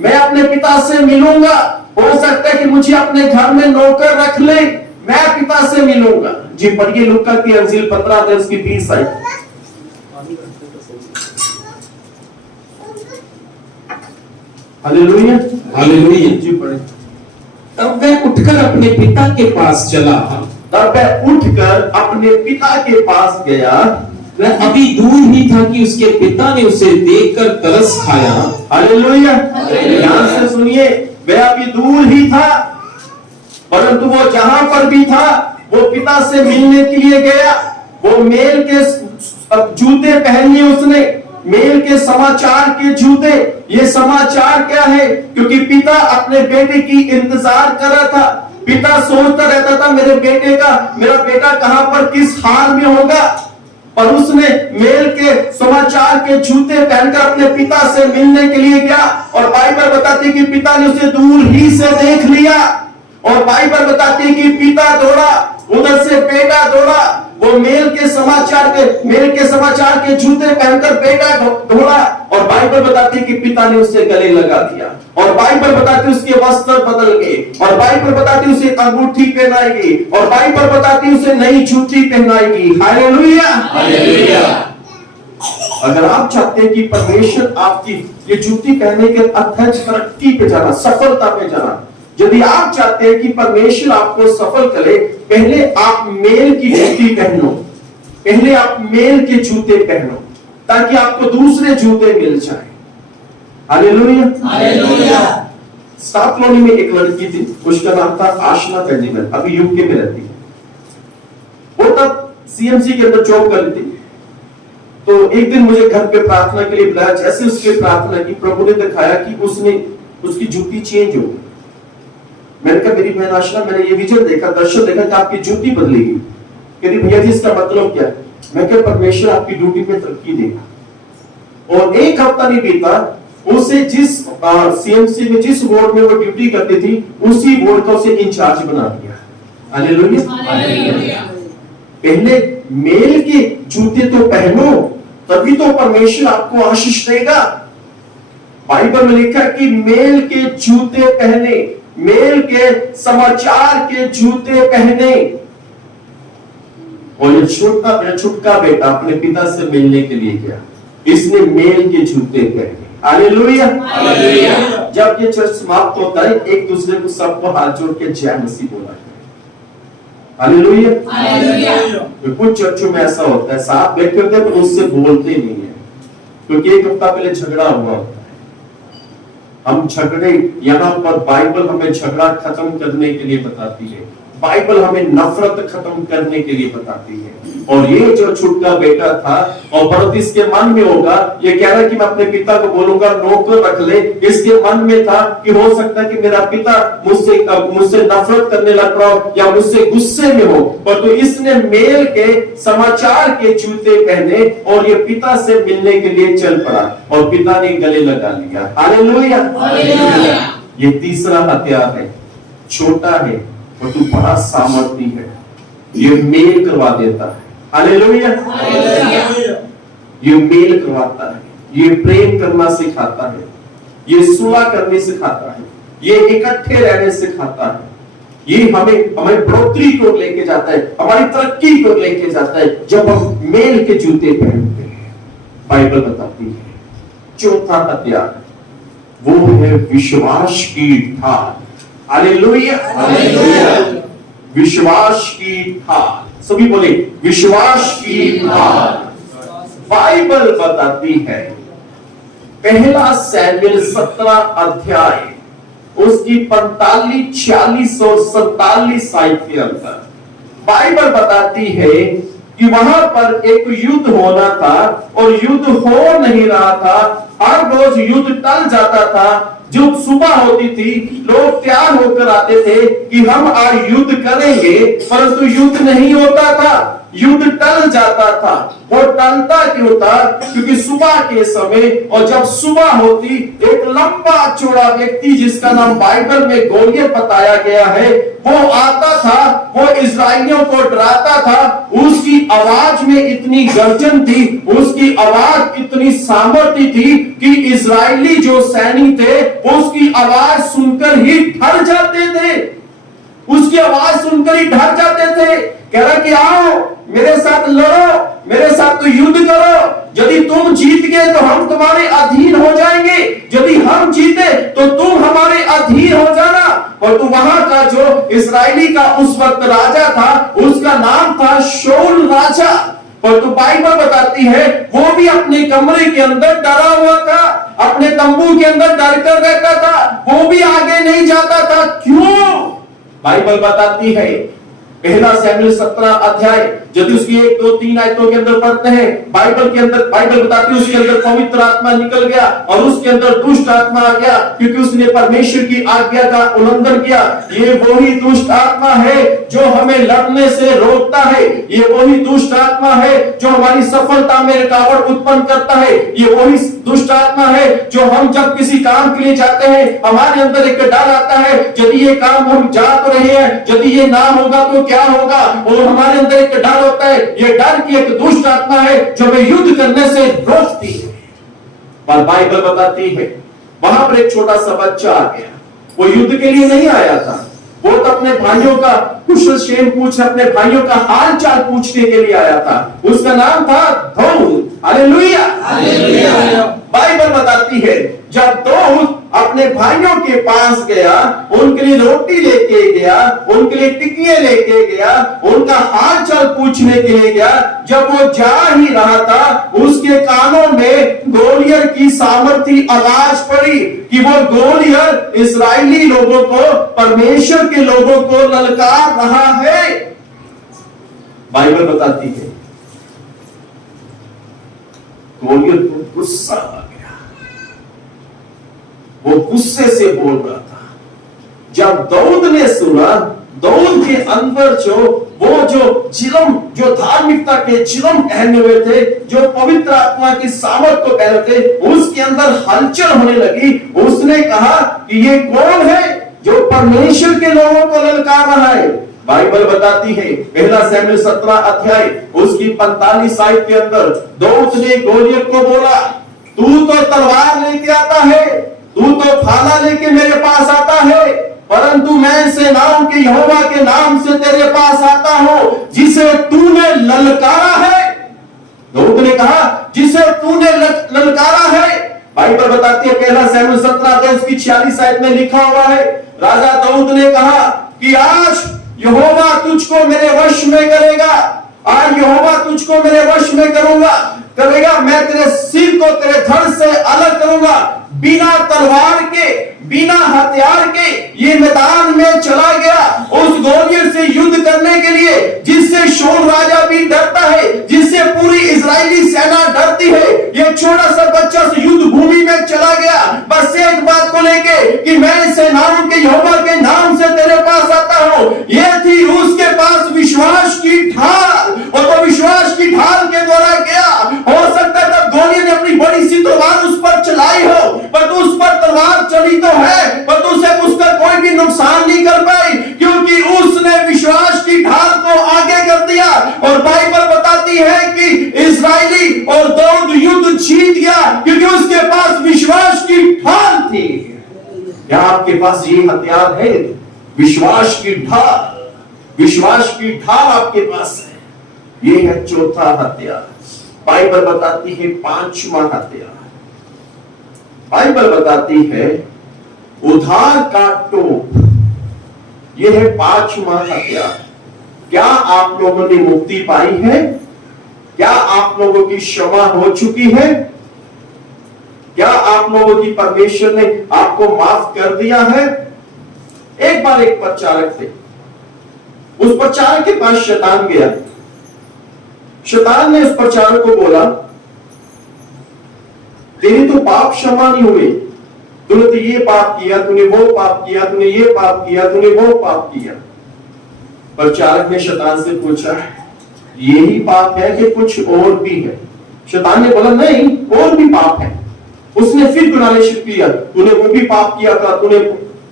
मैं अपने पिता से मिलूंगा। हो सकता है कि मुझे अपने घर में नौकर रख ले, मैं पिता से मिलूंगा। जी पढ़िए लूका की अंजील 15 अध्याय उसकी 20 आयत। Hallelujah, hallelujah. जी पढ़े। तब वह उठकर अपने पिता के पास चला। तब वह उठकर अपने पिता के पास गया। वह अभी दूर ही था कि उसके पिता ने उसे देखकर तरस खाया। हालेलुया, ध्यान से सुनिए, वह अभी दूर ही था परंतु वो जहां पर भी था वो पिता से मिलने के लिए गया। वो मेल के जूते पहन लिए उसने, मेल के समाचार के जूते। ये समाचार क्या है? क्योंकि पिता अपने बेटे की इंतजार कर रहा था। पिता सोचता रहता था मेरा बेटा कहां पर किस हाल में होगा। पर उसने मेल के समाचार के जूते पहनकर अपने पिता से मिलने के लिए गया और बाइबल बताती है कि पिता ने उसे दूर ही से देख लिया। और बाइबल बताती है कि पिता दौड़ा, उधर से बेटा दौड़ा। वो मेल के समाचार के जूते पहनकर बेटा दौड़ा और बाइबल बताती है कि पिता ने उससे गले लगा दिया। और बाइबल बताती है उसके वस्त्र बदल गए और बाइबल बताती है उसे अंगूठी पहनाएगी और बाइबल बताती है उसे नई जूती पहनाएगी। Hallelujah, hallelujah. अगर आप चाहते हैं कि परमेश्वर आपकी ये जूती पहनने के अध्यक्ष तरक्की पे जाना, सफलता पे जाना, यदि आप चाहते हैं कि परमेश्वर आपको सफल करे, पहले आप मेल की जूती पहनो, पहले आप मेल के जूते पहनो ताकि आपको दूसरे जूते मिल जाए। Hallelujah, hallelujah. सात लोनी में एक लड़की थी, उसका नाम था आशना बेंजामिन, अभी यूके में रहती है। वो तब सीएमसी के अंदर जॉब कर रही थी। तो एक दिन मुझे घर पे प्रार्थना के लिए बुलाया। जैसे उसके प्रार्थना की, प्रभु ने दिखाया कि उसकी जूती चेंज हो गई। मैंने कहा मेरी बहन आशना, मैंने ये विजन देखा, दर्शन देखा कि आपकी जूती बदलेगी। कहती भैया जी इसका मतलब क्या है? मैं क्या परमेश्वर आपकी ड्यूटी में तरक्की देगा। और एक हफ्ता नहीं बीता, उसे जिस सीएमसी में जिस वार्ड में वो ड्यूटी करती थी उसी वार्ड का उसे इंचार्ज बना दिया। Hallelujah, hallelujah. पहले मेल के जूते तो पहनो तभी तो परमेश्वर आपको आशीष देगा। बाइबल में लिखा है कि मेल के जूते पहने, मेल के समाचार के जूते पहने। और ये छुटका बेटा अपने पिता से मिलने के लिए गया, इसने मेल के जूते पहने। हालेलुया। जब ये चर्च समाप्त होता है, एक दूसरे को सबको हाथ जोड़ के जय मसीह बोला है। हालेलुया। तो कुछ चर्चों में ऐसा होता है, साथ बैठे होते हैं पर उससे बोलते नहीं है, क्योंकि एक हफ्ता पहले झगड़ा हुआ होता है। हम झगड़े, यहाँ पर बाइबल हमें झगड़ा खत्म करने के लिए बताती है, बाइबल हमें नफरत खत्म करने के लिए बताती है। और ये जो छुटका बेटा था, और परंतु इसके मन में होगा, ये कह रहा है कि मैं अपने पिता को बोलूंगा नौकर रख ले। इसके मन में था कि हो सकता है कि मेरा पिता मुझसे नफरत करने लग रहा हो या मुझसे गुस्से में हो, पर तो इसने मेल के समाचार के जूते पहने और ये पिता से मिलने के लिए चल पड़ा और पिता ने गले लगा लिया। हालेलुया। ये तीसरा हथियार है, छोटा है और तू बड़ा सामर्थी है, ये मेल करवा देता है। हालेलुया। ये मेल करवाता है, ये प्रेम करना सिखाता है, ये सुलह करने सिखाता है, ये इकट्ठे रहने सिखाता है, ये हमें बढ़ोतरी को लेके जाता है, हमारी तरक्की को लेके जाता है जब हम मेल के जूते पहनते हैं। बाइबल बताती है चौथा हथियार वो है विश्वास की ढाल। हालेलुया। विश्वास की ढाल, सभी बोले विश्वास की ढाल। बाइबल बताती है, पहला सैमुएल 17 अध्याय उसकी 45, 46 और 47 आयत के अंदर बाइबल बताती है कि वहां पर एक युद्ध होना था और युद्ध हो नहीं रहा था। हर रोज युद्ध टल जाता था। जो सुबह होती थी, लोग तैयार होकर आते थे कि हम आज युद्ध करेंगे, परंतु युद्ध नहीं होता था, युद्ध टल जाता था। वो टलता क्यों था? क्योंकि सुबह के समय, और जब सुबह होती, एक लंबा चौड़ा व्यक्ति जिसका नाम बाइबल में गोलियत बताया गया है, वो आता था, वो इस्राएलियों को डराता था। उसकी आवाज में इतनी गर्जन थी, उसकी आवाज इतनी सामर्थ्य थी कि इस्राएली जो सैनिक थे उसकी आवाज सुनकर ही डर जाते थे, उसकी आवाज सुनकर ही डर जाते थे। कह रहा कि आओ मेरे साथ लड़ो, मेरे साथ तो युद्ध करो, यदि तुम जीत गए तो हम तुम्हारे अधीन हो जाएंगे, यदि हम जीते तो तुम हमारे अधीन हो जाना। और तो वहां का जो इस्राएली का उस वक्त राजा था, उसका नाम था शाऊल राजा। पर तो बाइबल बताती है वो भी अपने कमरे के अंदर डरा हुआ था, अपने तंबू के अंदर डर कर रहता था, वो भी आगे नहीं जाता था। क्यों? बाइबल बताती है, पहला सैमुएल 17 अध्याय यदि उसकी 1, 2, 3 आयतों के अंदर पढ़ते हैं, बाइबल के अंदर बाइबल बताती है उसके अंदर पवित्र आत्मा निकल गया और उसके अंदर दुष्ट आत्मा आ गया, क्योंकि उसने परमेश्वर की आज्ञा का उल्लंघन किया। ये वही दुष्ट आत्मा है जो हमें लड़ने से रोकता है, ये वही दुष्ट आत्मा है जो हमारी सफलता में रुकावट उत्पन्न करता है, ये वही दुष्ट आत्मा है जो हम जब किसी काम के लिए जाते हैं हमारे अंदर एक डर आता है, यदि ये काम हम जा तो रहे हैं, यदि ये ना होगा तो क्या होगा, और हमारे अंदर एक डर होता है। ये डर की एक दुष्ट आत्मा है जो हमें युद्ध करने से रोकती है। पर बाइबल बताती है वहां पर एक छोटा सा बच्चा आ गया, वो युद्ध के लिए नहीं आया था, वो तो अपने भाइयों का कुशल क्षेम पूछ, अपने भाइयों का हाल चाल पूछने के लिए आया था। उसका नाम था दाऊद। हालेलुया। बाइबल बताती है जब दाऊद अपने भाइयों के पास गया, उनके लिए रोटी लेके गया, उनके लिए टिकिए लेके गया, उनका हाल चाल पूछने के लिए गया, जब वो जा ही रहा था उसके कानों में गोलियत की सामर्थी आवाज पड़ी कि वो गोलियत इस्राएली लोगों को, परमेश्वर के लोगों को ललकार रहा है। बाइबल बताती है गोलियत को गुस्सा आ गया, वो गुस्से से बोल रहा था। जब दाऊद ने सुना, दाऊद के अंदर जो चिलम, जो धार्मिकता के चिलम पहने हुए थे, जो पवित्र आत्मा की सामर्थ को पहने थे, उसके अंदर हलचल होने लगी। उसने कहा कि ये कौन है जो परमेश्वर के लोगों को ललकार रहा है? बाइबल बताती है पहला शमूएल 17 अध्याय उसकी 45 आयत के अंदर दाऊद ने गोलियत को बोला, तू तो तलवार लेके आता है, तू तो भाला लेके मेरे पास आता है, परंतु मैं सेनाओं के यहोवा के नाम से तेरे पास आता हूं जिसे तूने ललकारा है। दाऊद ने कहा जिसे तूने ललकारा है। बाइबल बताती है पहला शमूएल 17 अध्याय उसकी 46 आयत में लिखा हुआ है, राजा दाऊद ने कहा कि आज यहोवा तुझको मेरे वश में करेगा, आज यहोवा तुझको मेरे वश में करेगा, मैं तेरे सिर को तेरे धड़ से अलग करूंगा। बिना तलवार के, बिना हथियार के ये मैदान में चला गया उस गोलियत से युद्ध करने के लिए जिससे शाऊल राजा भी डरता है, जिससे पूरी इजरायली सेना डरती है। ये छोटा सा बच्चा से युद्ध भूमि में चला गया बस एक बात को लेके कि मैं सेनाओं के यहोवा के नाम से तेरे पास आता हूं। ये थी उसके पास विश्वास की ढाल, और तो विश्वास की ढाल के द्वारा गया। हो सकता था गोलियत ने अपनी बड़ी सी तलवार उस पर चलाई हो, पर उस पर तलवार चली तो है पर उसे उसका कोई भी नुकसान नहीं कर पाई, क्योंकि उसने विश्वास की ढाल को आगे कर दिया। और बाइबल बताती है कि इस्राएली और दाऊद युद्ध जीत गया क्योंकि उसके पास विश्वास की ढाल थी। क्या आपके पास ये हथियार है? विश्वास की ढाल, विश्वास की ढाल आपके पास है। ये है चौथा हथियार। बाइबल बताती है पांचवा हथियार, बाइबल बताती है उधार का टोप। यह है पांचवा हथियार। क्या आप लोगों ने मुक्ति पाई है? क्या आप लोगों की क्षमा हो चुकी है? क्या आप लोगों की परमेश्वर ने आपको माफ कर दिया है? एक बार एक प्रचारक थे, उस प्रचारक के पास शैतान गया। शैतान ने उस प्रचारक को बोला, तेरी तो पाप क्षमा नहीं हुए, तूने तो ये पाप किया, तूने वो पाप किया, तूने ये पाप किया, तूने वो पाप किया। प्रचारक ने शैतान से पूछा, यही पाप है कि कुछ और भी है? शैतान ने बोला, नहीं, और भी पाप है। उसने फिर गिनाने शुरू किया, तूने वो भी पाप किया था, तूने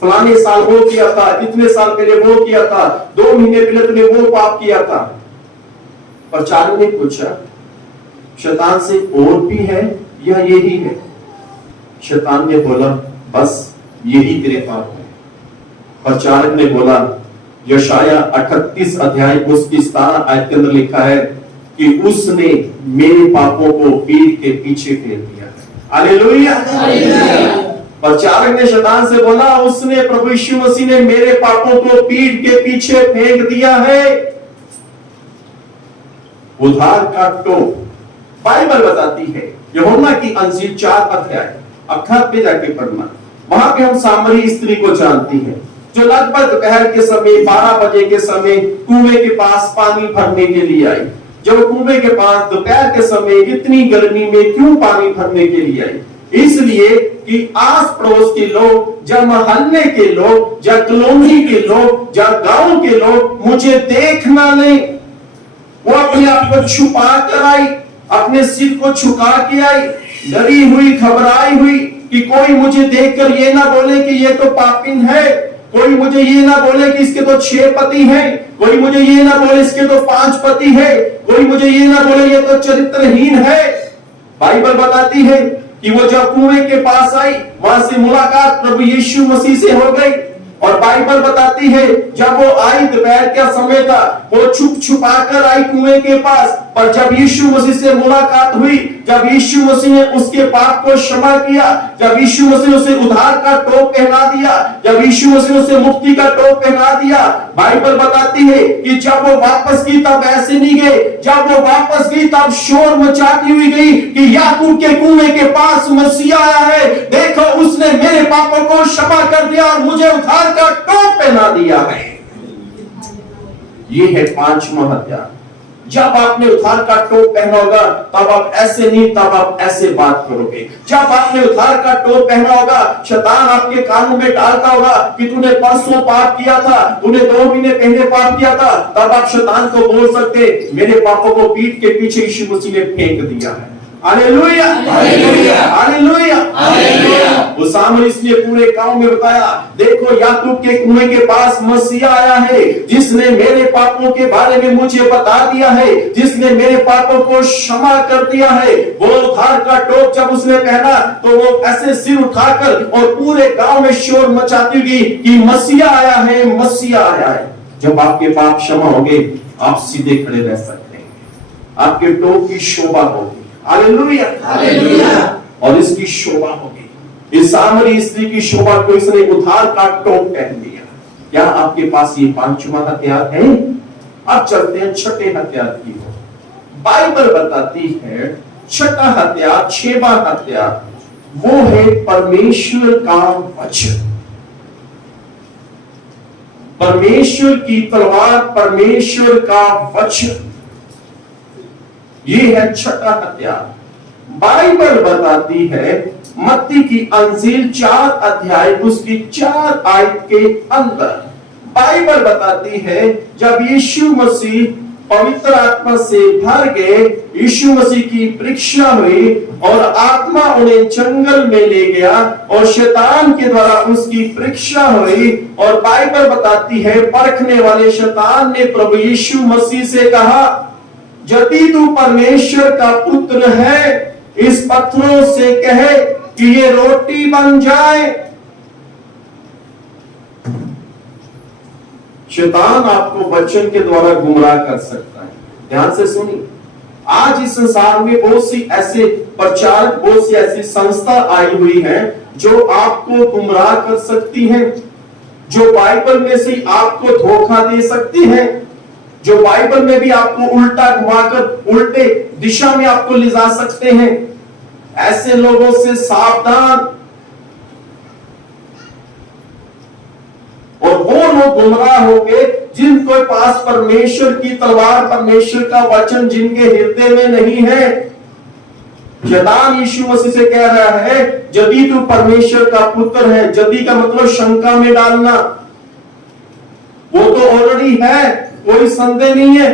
फलाने साल वो किया था, इतने साल पहले वो किया था, 2 महीने पहले तूने वो पाप किया था। प्रचारक ने पूछा शैतान से, और भी है या यही है? शैतान ने बोला, बस यही तेरे पाप है। प्रचारक ने बोला, यशाया 38 अध्याय उसकी 17 आयत के अंदर लिखा है कि उसने मेरे पापों को पीठ के पीछे फेर दिया। हालेलुया। प्रचारक ने शैतान से बोला, उसने प्रभु यीशु मसीह ने मेरे पापों को पीठ के पीछे फेंक दिया है। उधार का टोप। बाइबल बताती है यूहन्ना की अंजील 4 अध्याय, अखत पे जाके पढ़ना, वहां पे हम सामरी स्त्री को जानती हैं जो लगभग दोपहर के समय 12 बजे के समय कुएं के पास पानी भरने के लिए आई। जब कुएं के पास दोपहर के समय इतनी गर्मी में क्यों पानी भरने के लिए आई? इसलिए कि आस पड़ोस के लोग, या मोहल्ले के लोग, या कॉलोनी के लोग, या गांव के लोग मुझे देख ना ले। वो अपने आप को छुपा कर आई, अपने सिर को झुका के आई, डरी हुई, घबराई हुई कि कोई मुझे देखकर ये ना बोले कि ये तो पापिन है, कोई मुझे ये ना बोले कि इसके तो 6 पति हैं, कोई मुझे ये ना बोले इसके तो 5 पति है, कोई मुझे ये ना बोले ये तो चरित्रहीन है। बाइबल बताती है कि वो जब कुएं के पास आई, वहां से मुलाकात प्रभु यीशु मसीह से हो गई। और बाइबल बताती है जब वो आई, दोपहर का समय था, वो छुप छुपा कर आई कुएं के पास, पर जब यीशु मसीह से मुलाकात हुई, जब यीशु मसीह ने उसके पाप को क्षमा किया, जब यीशु मसीह ने उसे उद्धार का टोप पहना दिया, जब यीशु मसीह ने उसे मुक्ति का टोप पहना दिया, बाइबल बताती है कि जब वो वापस की तब ऐसे नहीं गए, जब वो वापस गई तब शोर मचाती हुई गई कि याकूब के कुएं के पास मसीहा आया है, देखो उसने मेरे पापों को क्षमा कर दिया और मुझे उद्धार का टोप पहना दिया है। ये है 5वां हथियार। जब आपने उद्धार का टोप पहना होगा तब आप ऐसे नहीं, तब आप ऐसे बात करोगे। जब आपने उद्धार का टोप पहना होगा, शैतान आपके कानों में डालता होगा कि तूने परसों पाप किया था, तूने 2 महीने पहले पाप किया था, तब आप शैतान को बोल सकते मेरे पापों को पीठ के पीछे यीशु मसीह ने फेंक दिया है। Hallelujah, hallelujah, hallelujah, hallelujah. वो सामरिस ने पूरे गांव में बताया, देखो याकूब के कुएं के पास मसीहा आया है, जिसने मेरे पापों के बारे में मुझे बता दिया है, जिसने मेरे पापों को क्षमा कर दिया है। वो उद्धार का टोप जब उसने पहना तो वो ऐसे सिर उठाकर और पूरे गांव में शोर मचाती गई कि मसीहा आया है, मसीहा आया है। जब आपके पाप क्षमा होंगे, आप सीधे खड़े रह सकते हैं, आपके टोप की शोभा होगी। Hallelujah, hallelujah. और इसकी शोभा होगी। इस सामरी स्त्री की शोभा को इसने उद्धार का टोप पहन लिया। क्या आपके पास ये पांचवा हथियार है? अब चलते हैं छठे हथियार की ओर। बाइबल बताती है छठा हथियार, छठवां हथियार वो है परमेश्वर का वचन। परमेश्वर की तलवार, परमेश्वर का वचन, ये है छठा हथियार। बाइबल बताती है मत्ती की अंजील 4 अध्याय उसकी 4 आयत के अंदर बाइबल बताती है जब यीशु मसीह पवित्र आत्मा से भर गए, यीशु मसीह की परीक्षा हुई और आत्मा उन्हें जंगल में ले गया और शैतान के द्वारा उसकी परीक्षा हुई। और बाइबल बताती है परखने वाले शैतान ने प्रभु यीशु मसीह से कहा, यदि तू परमेश्वर का पुत्र है, इस पत्थरों से कहे कि ये रोटी बन जाए। शैतान आपको वचन के द्वारा गुमराह कर सकता है। ध्यान से सुनिए, आज इस संसार में बहुत सी ऐसे प्रचारक, बहुत सी ऐसी संस्था आई हुई है जो आपको गुमराह कर सकती है, जो बाइबल में से आपको धोखा दे सकती है, जो बाइबल में भी आपको उल्टा घुमाकर उल्टे दिशा में आपको ले जा सकते हैं। ऐसे लोगों से सावधान। और वो लोग गुमराह होंगे जिनके पास परमेश्वर की तलवार, परमेश्वर का वचन जिनके हृदय में नहीं है। शैतान यीशु मसीह से कह रहा है, यदि तू परमेश्वर का पुत्र है, यदि का मतलब शंका में डालना, वो तो ऑलरेडी है, कोई संदेह नहीं है।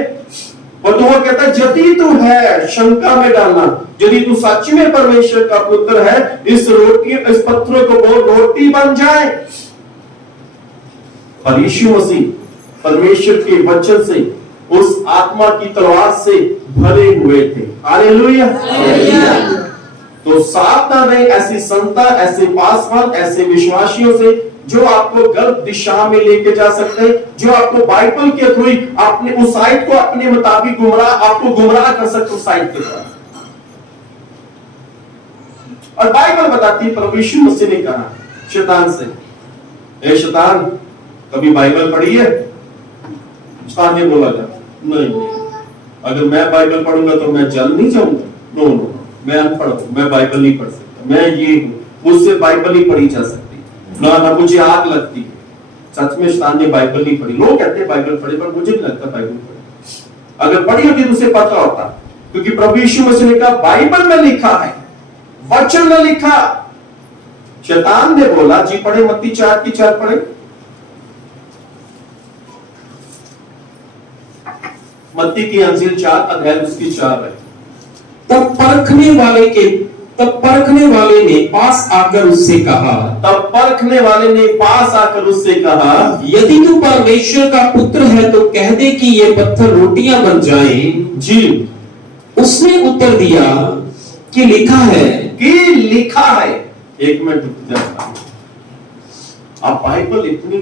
और तो वो कहता है यदि तू है, शंका में डालना, यदि तू सच में परमेश्वर का पुत्र है, इस पत्थरों को बोल रोटी बन जाए। और यीशु मसीह परमेश्वर के वचन से, उस आत्मा की तलवार से भरे हुए थे। हालेलुया। तो सावधान रहे ऐसी संता, ऐसे पासवान, ऐसे विश्वासियों से जो आपको गलत दिशा में लेके जा सकते हैं, जो आपको बाइबल के थ्रू अपने उस साइड को अपने मुताबिक आपको गुमराह कर सकते उस साइड के द्वारा। और बाइबल बताती है प्रभु यीशु मसीह ने कहा शैतान से, ए शैतान, कभी बाइबल पढ़ी है? शैतान ने बोला था, नहीं, अगर मैं बाइबल पढ़ूंगा तो मैं जल नहीं जाऊंगा। नो, मैं अनपढ़ हूं, मैं बाइबल नहीं पढ़ सकता, मैं ये हूं, मुझसे बाइबल नहीं पढ़ी जा सकती, ना मुझे आग लगती है। सच में शैतान ने बाइबल नहीं पढ़ी। लोग कहते हैं बाइबल पढ़े, पर मुझे नहीं लगता बाइबल पढ़ी। अगर पढ़ी होती तो उसे पता होता, क्योंकि प्रभु यीशु मसीह ने कहा बाइबल में लिखा है, वचन में लिखा। शैतान ने बोला, जी पढ़े, मत्ती 4 की 4 पढ़े। मत्ती की अंजील 4 अध्याय उसकी 4 है। तब परखने वाले ने पास आकर उससे कहा, यदि तू परमेश्वर का पुत्र है तो कह दे कि ये पत्थर रोटियां बन जाएं। जी। उसने उत्तर दिया कि लिखा है। एक मिनट रुक जाओ। आप बाइबल इतनी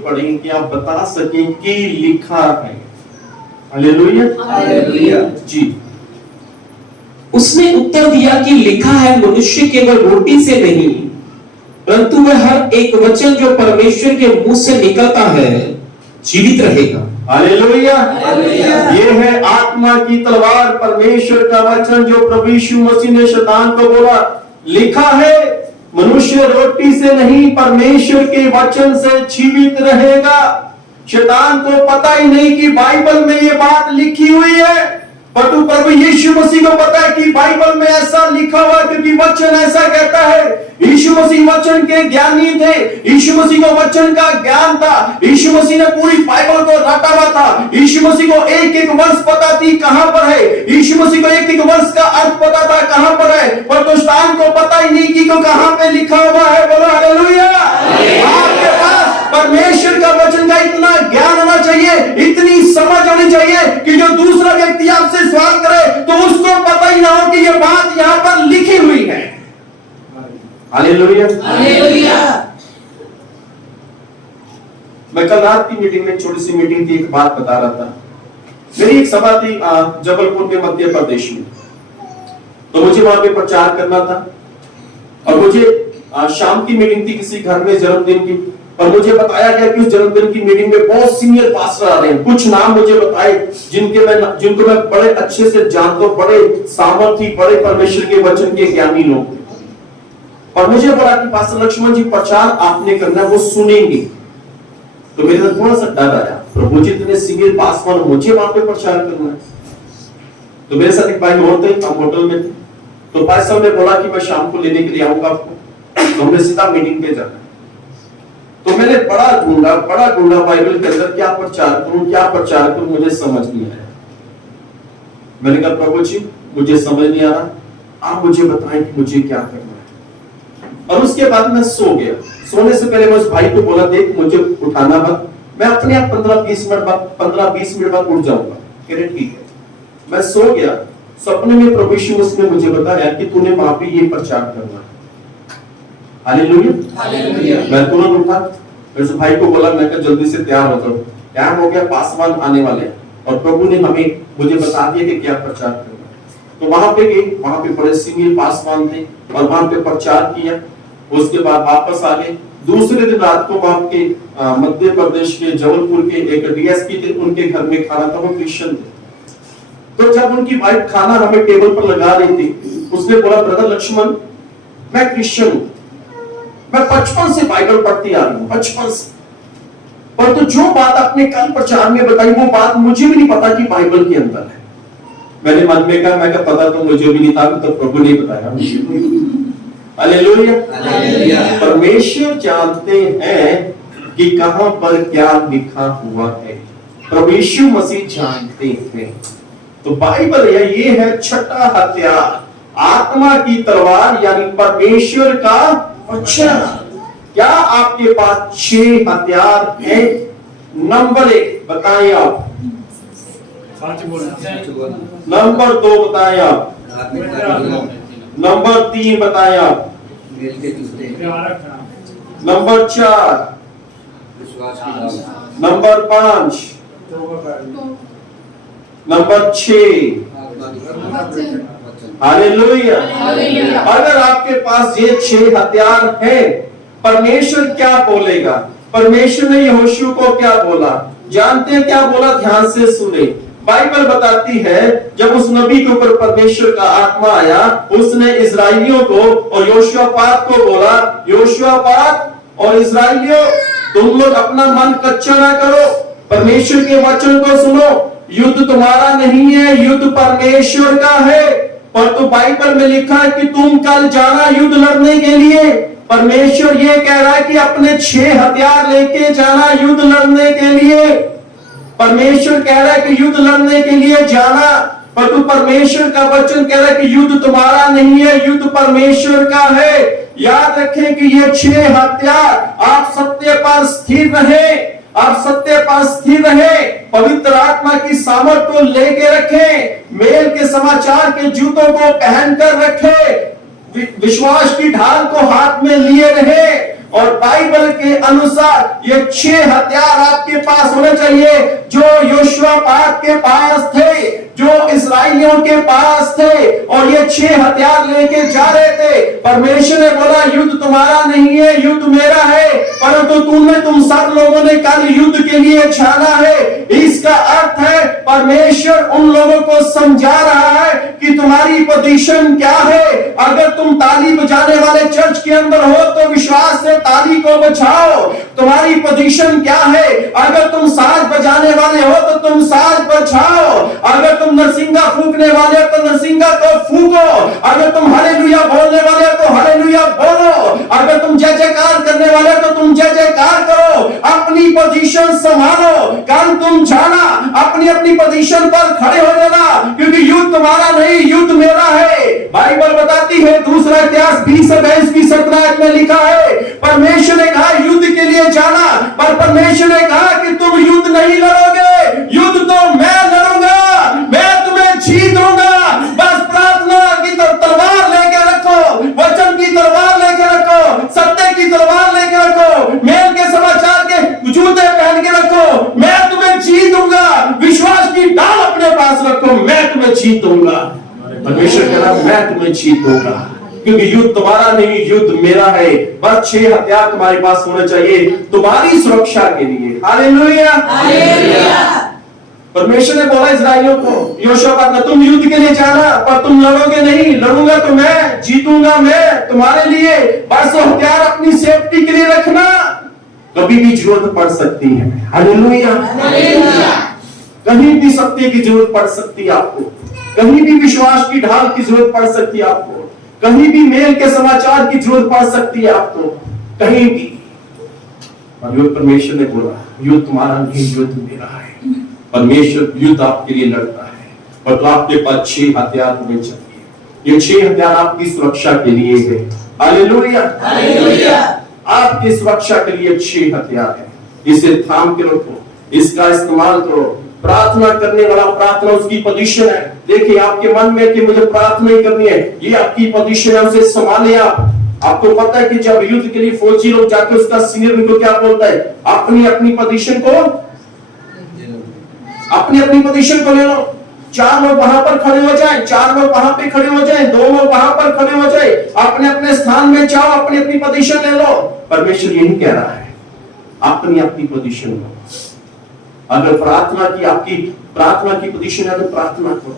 पढ़ें कि आप बता सकें कि लिखा है। हालेलुया। जी। उसने उत्तर दिया कि लिखा है, मनुष्य केवल रोटी से नहीं परंतु वह हर एक वचन जो परमेश्वर के मुंह से निकलता है जीवित रहेगा। हालेलुया। ये है आत्मा की तलवार, परमेश्वर का वचन जो प्रभु यीशु मसीह ने शैतान को बोला। लिखा है, मनुष्य रोटी से नहीं परमेश्वर के वचन से जीवित रहेगा। शैतान को पता ही नहीं कि बाइबल में ये बात लिखी हुई है, परंतु प्रभु यीशु मसीह को पता है कि बाइबल में ऐसा लिखा हुआ, क्योंकि वचन ऐसा कहता है। यीशु मसीह वचन के ज्ञानी थे, यीशु मसीह को वचन का ज्ञान था, यीशु मसीह ने पूरी बाइबल को रटा हुआ था। यीशु मसीह को एक एक वर्ष पता थी कहां पर है, यीशु मसीह को एक एक वर्ष का अर्थ पता था कहां पर है, पर दुष्टान को पता ही नहीं कि को कहां पे लिखा हुआ है। बोलो हालेलुया। आपके पास परमेश्वर का वचन का इतना ज्ञान होना चाहिए, इतनी समझ होनी चाहिए कि जो दूसरा व्यक्ति आपसे सवाल करे तो उसको पता ही ना हो कि यह बात यहां पर लिखी हुई है। हालेलुया। हालेलुया। मैं कल रात की मीटिंग में, छोटी सी मीटिंग थी, एक बात बता रहा था। मेरी एक सभा थी जबलपुर के मध्य प्रदेश में, तो मुझे वहां पे प्रचार करना था और मुझे शाम की मीटिंग थी किसी घर में जन्मदिन की, और मुझे बताया गया कि उस जन्मदिन की मीटिंग में बहुत सीनियर पास्टर आ रहे हैं। कुछ नाम मुझे बताए जिनको मैं बड़े अच्छे से जानता हूं, बड़े सामर्थी, बड़े परमेश्वर के वचन के ज्ञानी लोग थे। और मुझे बोला कि पास्टर लक्ष्मण जी प्रचार आपने करना, वो सुनेंगे। तो मेरे साथ थोड़ा सा डर आया, प्रभु जी इतने सीनियर पासवान, मुझे वहां पे प्रचार करना है। तो मेरे साथ एक भाई और थे, हम होटल में थे। तो पास्टर ने बोला कि मैं शाम को लेने के लिए आऊंगा आपको, तो हमने सीधा मीटिंग पे जाना। तो मैंने बड़ा ढूंढा बाइबल के अंदर, क्या प्रचार करूं, मुझे समझ नहीं आया। मैंने कहा प्रभु जी मुझे समझ नहीं आ रहा, आप मुझे बताएं कि मुझे क्या करना है। और उसके बाद मैं सो गया। सोने से पहले मैं उस भाई को बोला, देख मुझे उठाना मत, मैं अपने आप 15-20 मिनट बाद उठ जाऊंगा। कह रहे ठीक है। मैं सो गया। सपने में प्रभु यीशु मसीह ने मुझे बताया कि तूने वहां पे ये प्रचार करना है। हालेलुया। हालेलुया। मैं तुरंत उठा, फिर उस भाई को बोला, मैं कहा जल्दी से तैयार हो जाओ, टाइम हो गया, पासवान आने वाले हैं। और प्रभु ने मुझे बता दिया कि क्या प्रचार करना है। तो वहां पे गए, वहां पे बड़े सीनियर पासवान थे और वहां पे प्रचार किया। उसके बाद वापस आ गए। दूसरे दिन रात को वहां के मध्य प्रदेश के जबलपुर के एक डीएसपी थे, उनके घर में खाना था, वो क्रिश्चियन थे। तो जब उनकी वाइफ खाना हमें टेबल पर लगा रही थी, उसने बोला, ब्रदर लक्ष्मण मैं क्रिश्चियन हूं, मैं बचपन से बाइबल पढ़ती आ रही हूं, बचपन से, पर तो जो बात आपने कल प्रचार में बताई वो बात मुझे भी नहीं पता कि बाइबल के अंदर है। मैंने मन में कहा, मैं पता तो मुझे भी नहीं था, तो प्रभु ने बताया मुझे। हालेलुया। हालेलुया। परमेश्वर जानते हैं कि कहां पर क्या लिखा हुआ है, प्रभु यीशु मसीह जानते हैं। तो बाइबल ये है छठा हथियार, आत्मा की तलवार, यानी परमेश्वर का वचन। क्या आपके पास 6 हथियार हैं? नंबर 1 बताएं आप, नंबर 2 बताएं आप, नंबर 3 बताएं आप, नंबर 4, नंबर 5, नंबर 6। हालेलुया। अगर आपके पास ये 6 हथियार हैं, परमेश्वर क्या बोलेगा? परमेश्वर ने यहोशू को क्या बोला? जानते हैं क्या बोला? ध्यान से सुने। बाइबल बताती है जब उस नबी के ऊपर परमेश्वर का आत्मा आया, उसने इस्राएलियों को और योशुआपात को बोला, योशुआपात और इस्राएलियों तुम लोग अपना मन कच्चा ना करो, परमेश्वर के वचन को सुनो। युद्ध तुम्हारा नहीं है, युद्ध परमेश्वर का है। पर तो बाइबल में लिखा है कि तुम कल जाना युद्ध लड़ने के लिए। परमेश्वर ये कह रहा है कि अपने 6 हथियार लेके जाना युद्ध लड़ने के लिए। परमेश्वर कह रहा है कि युद्ध लड़ने के लिए जाना, पर तो परमेश्वर का वचन कह रहा है कि युद्ध तुम्हारा नहीं है, युद्ध परमेश्वर का है। याद रखें कि ये 6 हथियार, आप सत्य पर स्थिर रहे, आप सत्य पर स्थिर रहे, पवित्र आत्मा की सामर्थ को लेके रखें, मेल के समाचार के जूतों को पहनकर रखें, विश्वास की ढाल को हाथ में लिए रहे। और बाइबल के अनुसार ये 6 हथियार आपके पास होने चाहिए, जो योशुआपात के पास थे, जो इस्राएलियों के पास थे, और ये 6 हथियार लेके जा रहे थे। परमेश्वर ने बोला युद्ध तुम्हारा नहीं है, युद्ध मेरा है, परंतु तुम सब लोगों ने कल युद्ध के लिए जाना है। इसका अर्थ है परमेश्वर उन लोगों को समझा रहा है कि तुम्हारी पोजीशन क्या है। अगर तुम ताली बजाने वाले चर्च के अंदर हो तो विश्वास से ताली को बजा उठाओ, तुम्हारी पोजीशन क्या है। अगर तुम साज बजाने वाले हो तो तुम साज बजाओ, अगर तुम नरसिंगा फूंकने वाले हो तो नरसिंगा को फूंको, अगर तुम हालेलुया बोलने वाले हो तो हालेलुया बोलो, अगर तुम जय जयकार करने वाले हो तो तुम जय जयकार करो। अपनी पोजीशन संभालो, कारण तुम जाना अपनी अपनी पोजीशन पर खड़े हो जाना, क्योंकि युद्ध तुम्हारा नहीं, युद्ध मेरा है। बाइबल बताती है, दूसरा इतिहास 20:27 में लिखा है, परमेश्वर ने कहा युद्ध के लिए जाना, पर परमेश्वर ने कहा कि तुम युद्ध नहीं लड़ोगे, युद्ध तो मैं लड़ूंगा, मैं तुम्हें जीत दूंगा। बस प्रार्थना की तलवार लेके रखो, वचन की तलवार लेके रखो, सत्य की तलवार लेके रखो, मेल के समाचार के जूते पहन के रखो, मैं तुम्हें जीत दूंगा। विश्वास की ढाल अपने पास रखो, मैं तुम्हें जीत दूंगा। परमेश्वर कह रहा मैं तुम्हें जीत दूंगा, क्योंकि युद्ध तुम्हारा नहीं, युद्ध मेरा है। बस 6 हथियार तुम्हारे पास होने चाहिए तुम्हारी सुरक्षा के लिए। Hallelujah, hallelujah. परमेश्वर ने बोला इस्राएलियों को, योशुआ ने, तुम युद्ध के लिए जाना, पर तुम लड़ोगे नहीं, लड़ूंगा तो मैं, जीतूंगा मैं तुम्हारे लिए। बस हथियार अपनी सेफ्टी के लिए रखना, कभी भी जरूरत पड़ सकती है। Hallelujah, hallelujah. कहीं भी सत्य की जरूरत पड़ सकती है आपको, कहीं भी विश्वास की ढाल की जरूरत पड़ सकती है आपको, कहीं भी मेल के समाचार की जरूरत पड़ सकती है आपको, कहीं भी। और परमेश्वर ने बोला युद्ध तुम्हारा नहीं, युद्ध मेरा है। परमेश्वर युद्ध आपके लिए लड़ता है, पर तो आपके पास 6 हथियार होने चाहिए। ये 6 हथियार आपकी सुरक्षा के लिए है। Hallelujah, hallelujah. आपकी सुरक्षा के लिए 6 हथियार है। इसे थाम के रखो, इसका इस्तेमाल करो। प्रार्थना करने वाला, प्रार्थना उसकी पोजीशन है। देखिए आपके मन में कि मुझे प्रार्थना ही करनी है, ये आपकी पोजीशन है, उसे संभाले आप। आपको पता है कि जब युद्ध के लिए फौजी लोग जाते हैं, उसका सीनियर उनको क्या बोलता है, अपनी अपनी पोजीशन को, अपनी अपनी पोजीशन को ले लो। 4 लोग वहां पर खड़े हो जाए, 4 लोग वहां पे खड़े हो जाए, 2 लोग वहां पर खड़े हो जाए, अपने अपने स्थान में जाओ, अपनी अपनी पोजीशन ले लो। परमेश्वर यही कह रहा है, अपनी अपनी पोजीशन लो। अगर प्रार्थना की, आपकी प्रार्थना की पोजीशन है तो प्रार्थना करो,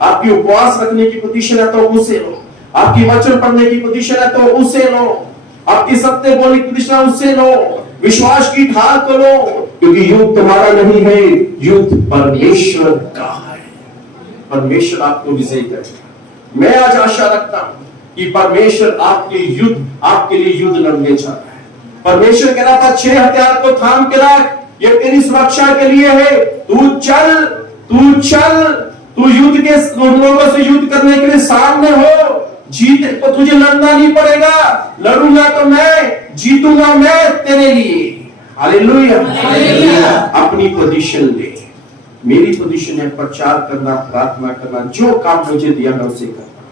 आपकी उपवास रखने की पोजीशन है तो उसे लो, आपकी वचन पढ़ने की पोजीशन है तो उसे लो, आपकी सत्य बोलने की पोजीशन है उसे लो, विश्वास की ढाल को लो, क्योंकि युद्ध तुम्हारा नहीं है, युद्ध परमेश्वर का है। परमेश्वर आपको विजय करेगा। मैं आज आशा रखता हूं कि परमेश्वर आपके लिए युद्ध लड़ने जा रहा है। परमेश्वर कह रहा था 6 हथियार को थाम के रख, ये तेरी सुरक्षा के लिए है। तू चल, तू युद्ध के लोगों से युद्ध करने के लिए सामने हो। जीत तो तुझे लड़ना नहीं पड़ेगा, लड़ूंगा तो मैं, जीतूंगा मैं तेरे लिए। Hallelujah, hallelujah. अपनी पोजीशन ले, मेरी पोजीशन है प्रचार करना, प्रार्थना करना, जो काम मुझे दिया मैं उसे करना।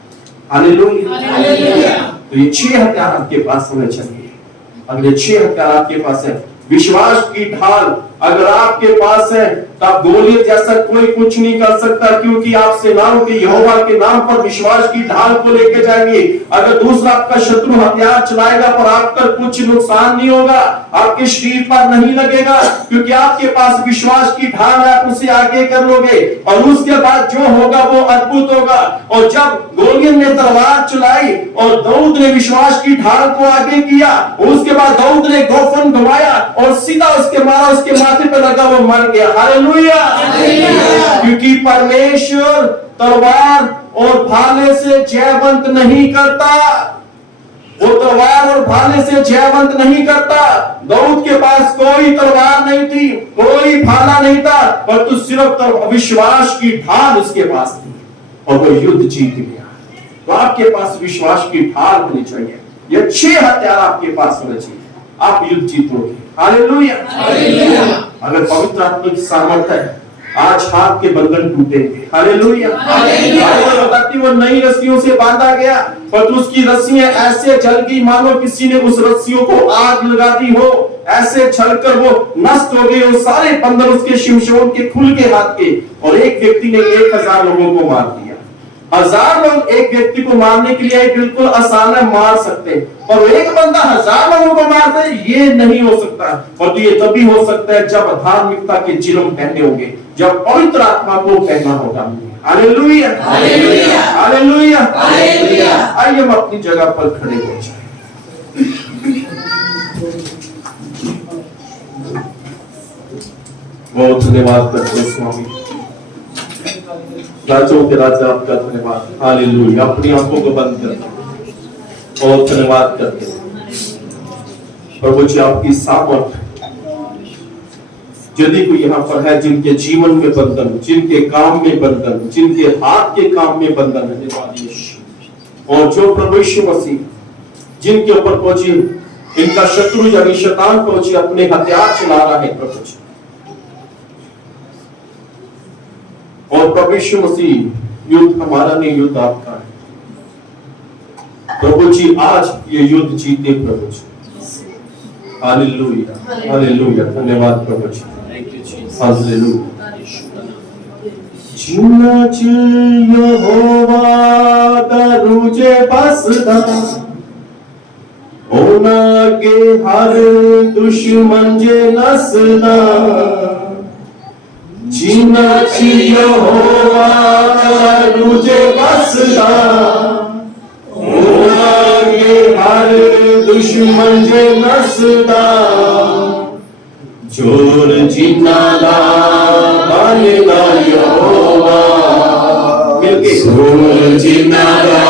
Hallelujah, hallelujah. तो ये 6 हथियार आपके पास होने चाहिए। अगर ये 6 हथियार आपके पास है, विश्वास की ढाल अगर आपके पास है, तब गोलियत जैसा कोई कुछ नहीं कर सकता, क्योंकि आप सेनाओं के यहोवा के नाम पर विश्वास की ढाल को लेकर जाएंगे। अगर दूसरा आपका शत्रु हथियार चलाएगा पर आप पर कुछ नुकसान नहीं होगा, आपके शरीर पर नहीं लगेगा, क्योंकि आपके पास विश्वास की ढाल है, आप उसे आगे कर लोगे और उसके बाद जो होगा वो अद्भुत होगा। और जब गोलियत ने तलवार चलाई और दाऊद ने विश्वास की ढाल को आगे किया, उसके बाद दाऊद ने गोफन घुमाया और सीधा उसके मारा, उसके माथे पे लगा, वो मर गया। हालेलुया, क्योंकि परमेश्वर तलवार और भाले से जयवंत नहीं करता, वो तलवार और भाले से जयवंत नहीं करता। दाऊद के पास कोई तलवार नहीं थी, कोई भाला नहीं था, परंतु सिर्फ विश्वास की ढाल उसके पास थी और वो युद्ध जीत गया। तो आपके पास विश्वास की ढाल होनी चाहिए, ये 6 हथियार आपके पास होने चाहिए, आप युद्ध जीतोगे। Hallelujah, hallelujah. अगर पवित्र आत्मा की सामर्थ है, आज हाथ के बंधन टूटेंगे। Hallelujah, hallelujah. बताती वो नई रस्सियों से बांधा गया, पर उसकी रस्सियां ऐसे जल गई मानो किसी ने उस रस्सियों को आग लगा दी हो, ऐसे जलकर वो नष्ट हो गए। और सारे बंधन उसके शिमशोन के खुल के हाथ के, और एक व्यक्ति ने 1000 लोगों को मार दिया। 1000 लोग एक व्यक्ति को मारने के लिए बिल्कुल आसान है, मार सकते, पर एक बंदा 1000 लोगों को मारता है, ये नहीं हो सकता। और ये तभी हो सकता है जब धार्मिकता के चिलम पहने होंगे, जब पवित्र आत्मा को पहना होगा। Hallelujah, hallelujah, hallelujah, hallelujah. आइए हम अपनी जगह पर खड़े हो जाएं। बहुत धन्यवाद करते हैं स्वामी, राजों के राजा आपका धन्यवाद। हालेलुया। अपनी आंखों को बंद करते बहुत धन्यवाद करते हैं प्रभु जी आपकी सामर्थ। यदि कोई यहाँ पर है जिनके जीवन में बंधन, जिनके काम में बंधन, जिनके हाथ के काम में बंधन है, और जो प्रभु यीशु मसीह जिनके ऊपर पहुंची इनका शत्रु यानी शैतान पहुंची अपने हथियार चला रहा है प्रभु जी, और प्रभु यीशु मसीह युद्ध हमारा नहीं, युद्ध आपका है प्रभु जी। आज ये युद्ध जीते प्रभु जी। Hallelujah, hallelujah. धन्यवाद प्रभु जी। हालेलुया। जिन्ना च यहोवा दरुजे बसदा, होना के हर दुश्मन जे नसदा। जिन्ना च यहोवा दरुजे बसदा, होना के हर दुश्मन जे नसदा। जोर जिन्ना दा बनेगा यहोवा, मिलके जोर जिन्ना दा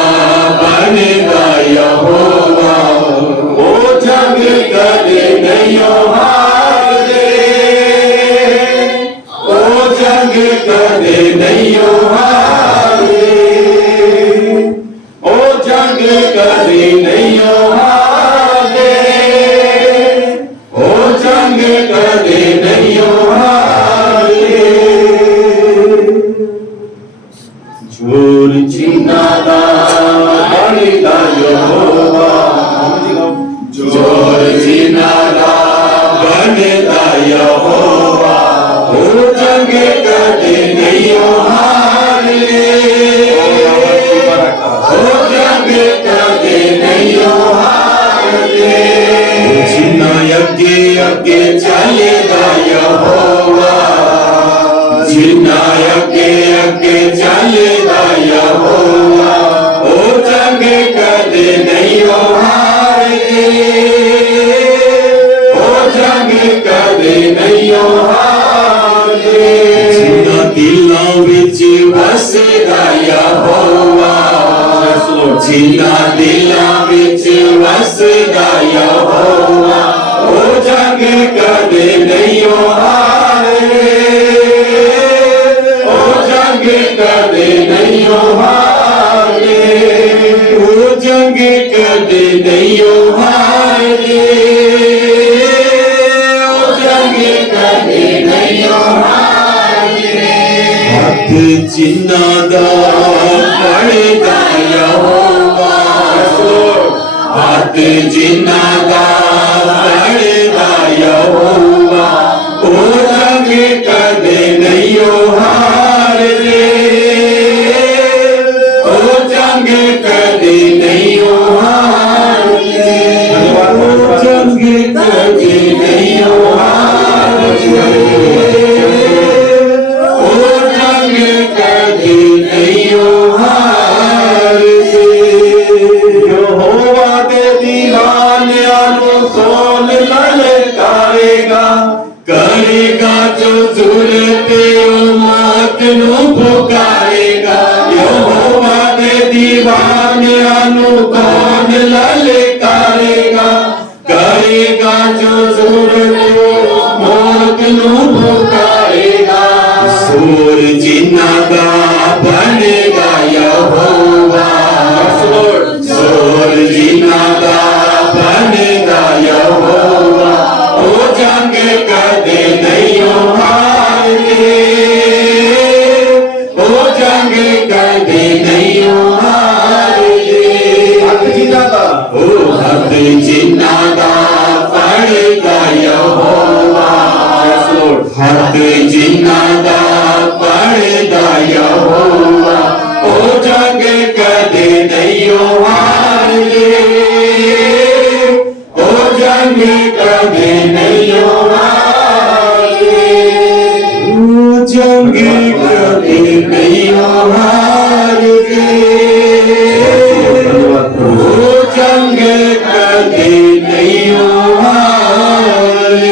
बनेगा यहोवा। ओ जंग कदे नहीं हारे, ओ जंग कदे नहीं हारे, ओ जंग कदे नहीं हारे, ओ जंग कदे नहीं हारे। जोर जिन्ना दा बनेगा यहोवा, जोर जिन्ना दा बनेगा यहोवा। ओ जंग कदे नहीं हारे, ओ जंग कदे नहीं हारे। जिन्ना अगे अगे चलेगा यहोवा, जिन्ना अगे अगे चलेगा यहोवा। ओ जंग कदे नहीं हारे, ओ जंग कदे नहीं हारे। जिन्ना दिलों विच वसदा यहोवा, जिन्ना दिलों विच वसदा यहोवा। ओ जंग कदे नहीं हारे, ओ जंग कदे नहीं हारे, ओ जंग कदे नहीं हारे, ओ जंग कदे नहीं हारे। हाथ जिन्ना दा बनेगा यहोवा, हाथ जिन्ना दा बनेगा यहोवा। ओ जंग कदे नहीं हारे, ओ जंग कदे नहीं हारे, ओ जंग कदे नहीं हारे, ओ जंग कदे नहीं हारे। यहोवा दे दीवानियां नूं कौन ललकारेगा, करेगा जो जुल्म मौत नूं पुकारेगा। यहोवा दे दीवानियां नूं कौन ललकारेगा, करेगा जो जुल्म मौत नूं पुकारेगा। सूर जिन्ना दा बनेगा यहोवा, सूर जिन्ना दा बनेगा यहोवा। ओ जंग कदे नहीं हारे, ओ जंग कदे नहीं हारे। हथ जिन्ना दा, ओ हथ जिन्ना दा बनेगा यहोवा, हथ जिन्ना दा बनेगा यहोवा। ओ जंग कदे नहीं हारे, ओ जंग कदे नहीं हारे, ओ जंग कदे नहीं हारे, ओ जंग कदे नहीं हारे।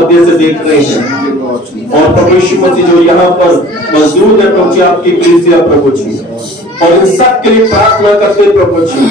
मध्य से देख रहे हैं, और प्रभु यीशु मसीह जो यहाँ पर मौजूद है प्रभु जी, आपकी कलीसिया प्रभु जी, और इन सब के लिए प्रार्थना करते हैं प्रभु जी।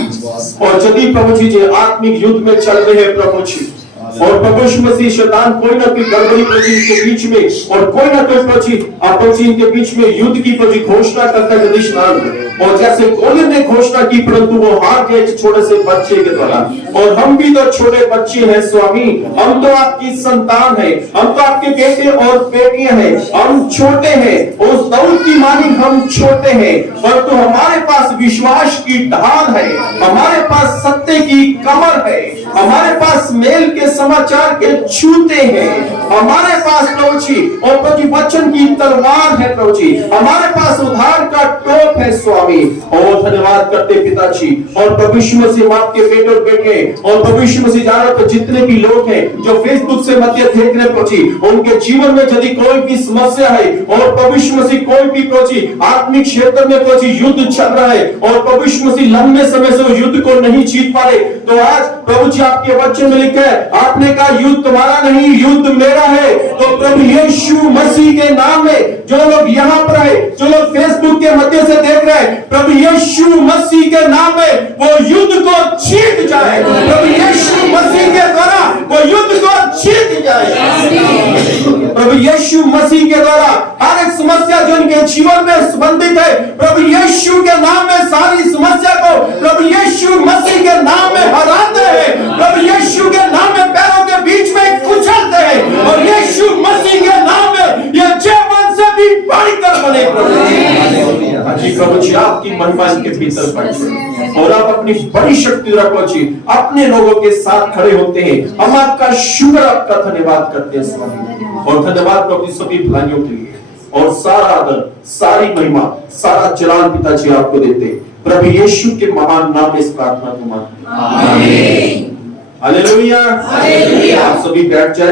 और यदि प्रभु जी जो आत्मिक युद्ध में चल रहे हैं प्रभु जी, और प्रभु यीशु मसीह शैतान कोई ना कोई गड़बड़ी प्रभु जी इनके बीच में, और कोई ना कोई प्रभु जी इनके बीच में युद्ध की प्रभु जी घोषणा करता है यदि स्नान, और जैसे गोलियत ने घोषणा की परंतु वो हार गए छोटे से बच्चे के द्वारा। और हम भी तो छोटे बच्चे हैं स्वामी, हम तो आपकी संतान है, हम तो आपके बेटे और बेटियां हैं, हम छोटे हैं, उस दाऊद की मानी हम छोटे हैं, परंतु हमारे पास विश्वास की ढाल है, हमारे पास सत्य की कमर है, हमारे पास मेल के समाचार के छूते हैं, हमारे पास प्रभु जी और प्रभु वचन की तलवार है प्रभु जी, हमारे पास उद्धार का टोप है स्वामी। और धन्यवाद करते पिताजी, और प्रभु यीशु मसीह आपके बेटे और बेटे, और प्रभु यीशु मसीह जानो तो जितने भी लोग हैं जो फेसबुक से मध्य देख रहे प्रभु जी, उनके जीवन में यदि कोई भी समस्या है, और प्रभु यीशु मसीह कोई भी प्रभु जी आत्मिक क्षेत्र में प्रभु जी युद्ध चल रहा है, और प्रभु यीशु मसीह लंबे समय से युद्ध को नहीं जीत पा रहे, तो आज प्रभु जी आपके वचन में लिखा है, आपने कहा युद्ध तुम्हारा नहीं युद्ध मेरा है। तो प्रभु यीशु मसीह के नाम में जो लोग यहाँ पर है, जो लोग फेसबुक के मध्य से देख रहे हैं, प्रभु यीशु मसीह के नाम में वो युद्ध को जीत जाए, प्रभु यीशु मसीह के द्वारा वो युद्ध को जीत जाए, प्रभु यीशु मसीह के द्वारा हर एक समस्या जो इनके जीवन में संबंधित है, प्रभु यीशु के नाम में सारी समस्या को प्रभु यीशु मसीह के नाम में हराते हैं, प्रभु यीशु के नाम में पैरों के बीच में कुचलते हैं, और यीशु मसीह के नाम में ये जीवन से भी बढ़कर बने प्रभु जी आपकी महिमा इनके भीतर पड़े, और आप अपनी बड़ी शक्ति रखो जी, अपने लोगों के साथ खड़े होते हैं। हम आपका शुक्र आपका धन्यवाद करते हैं स्वामी, और धन्यवाद प्रभु सभी भलाइयों के लिए, और सारा आदर सारी महिमा सारा जलाल पिताजी आपको देते हैं, प्रभु यीशु के महान नाम में इस प्रार्थना को मांगते हैं, आमीन, हालेलुया। आप सभी बैठ जाए।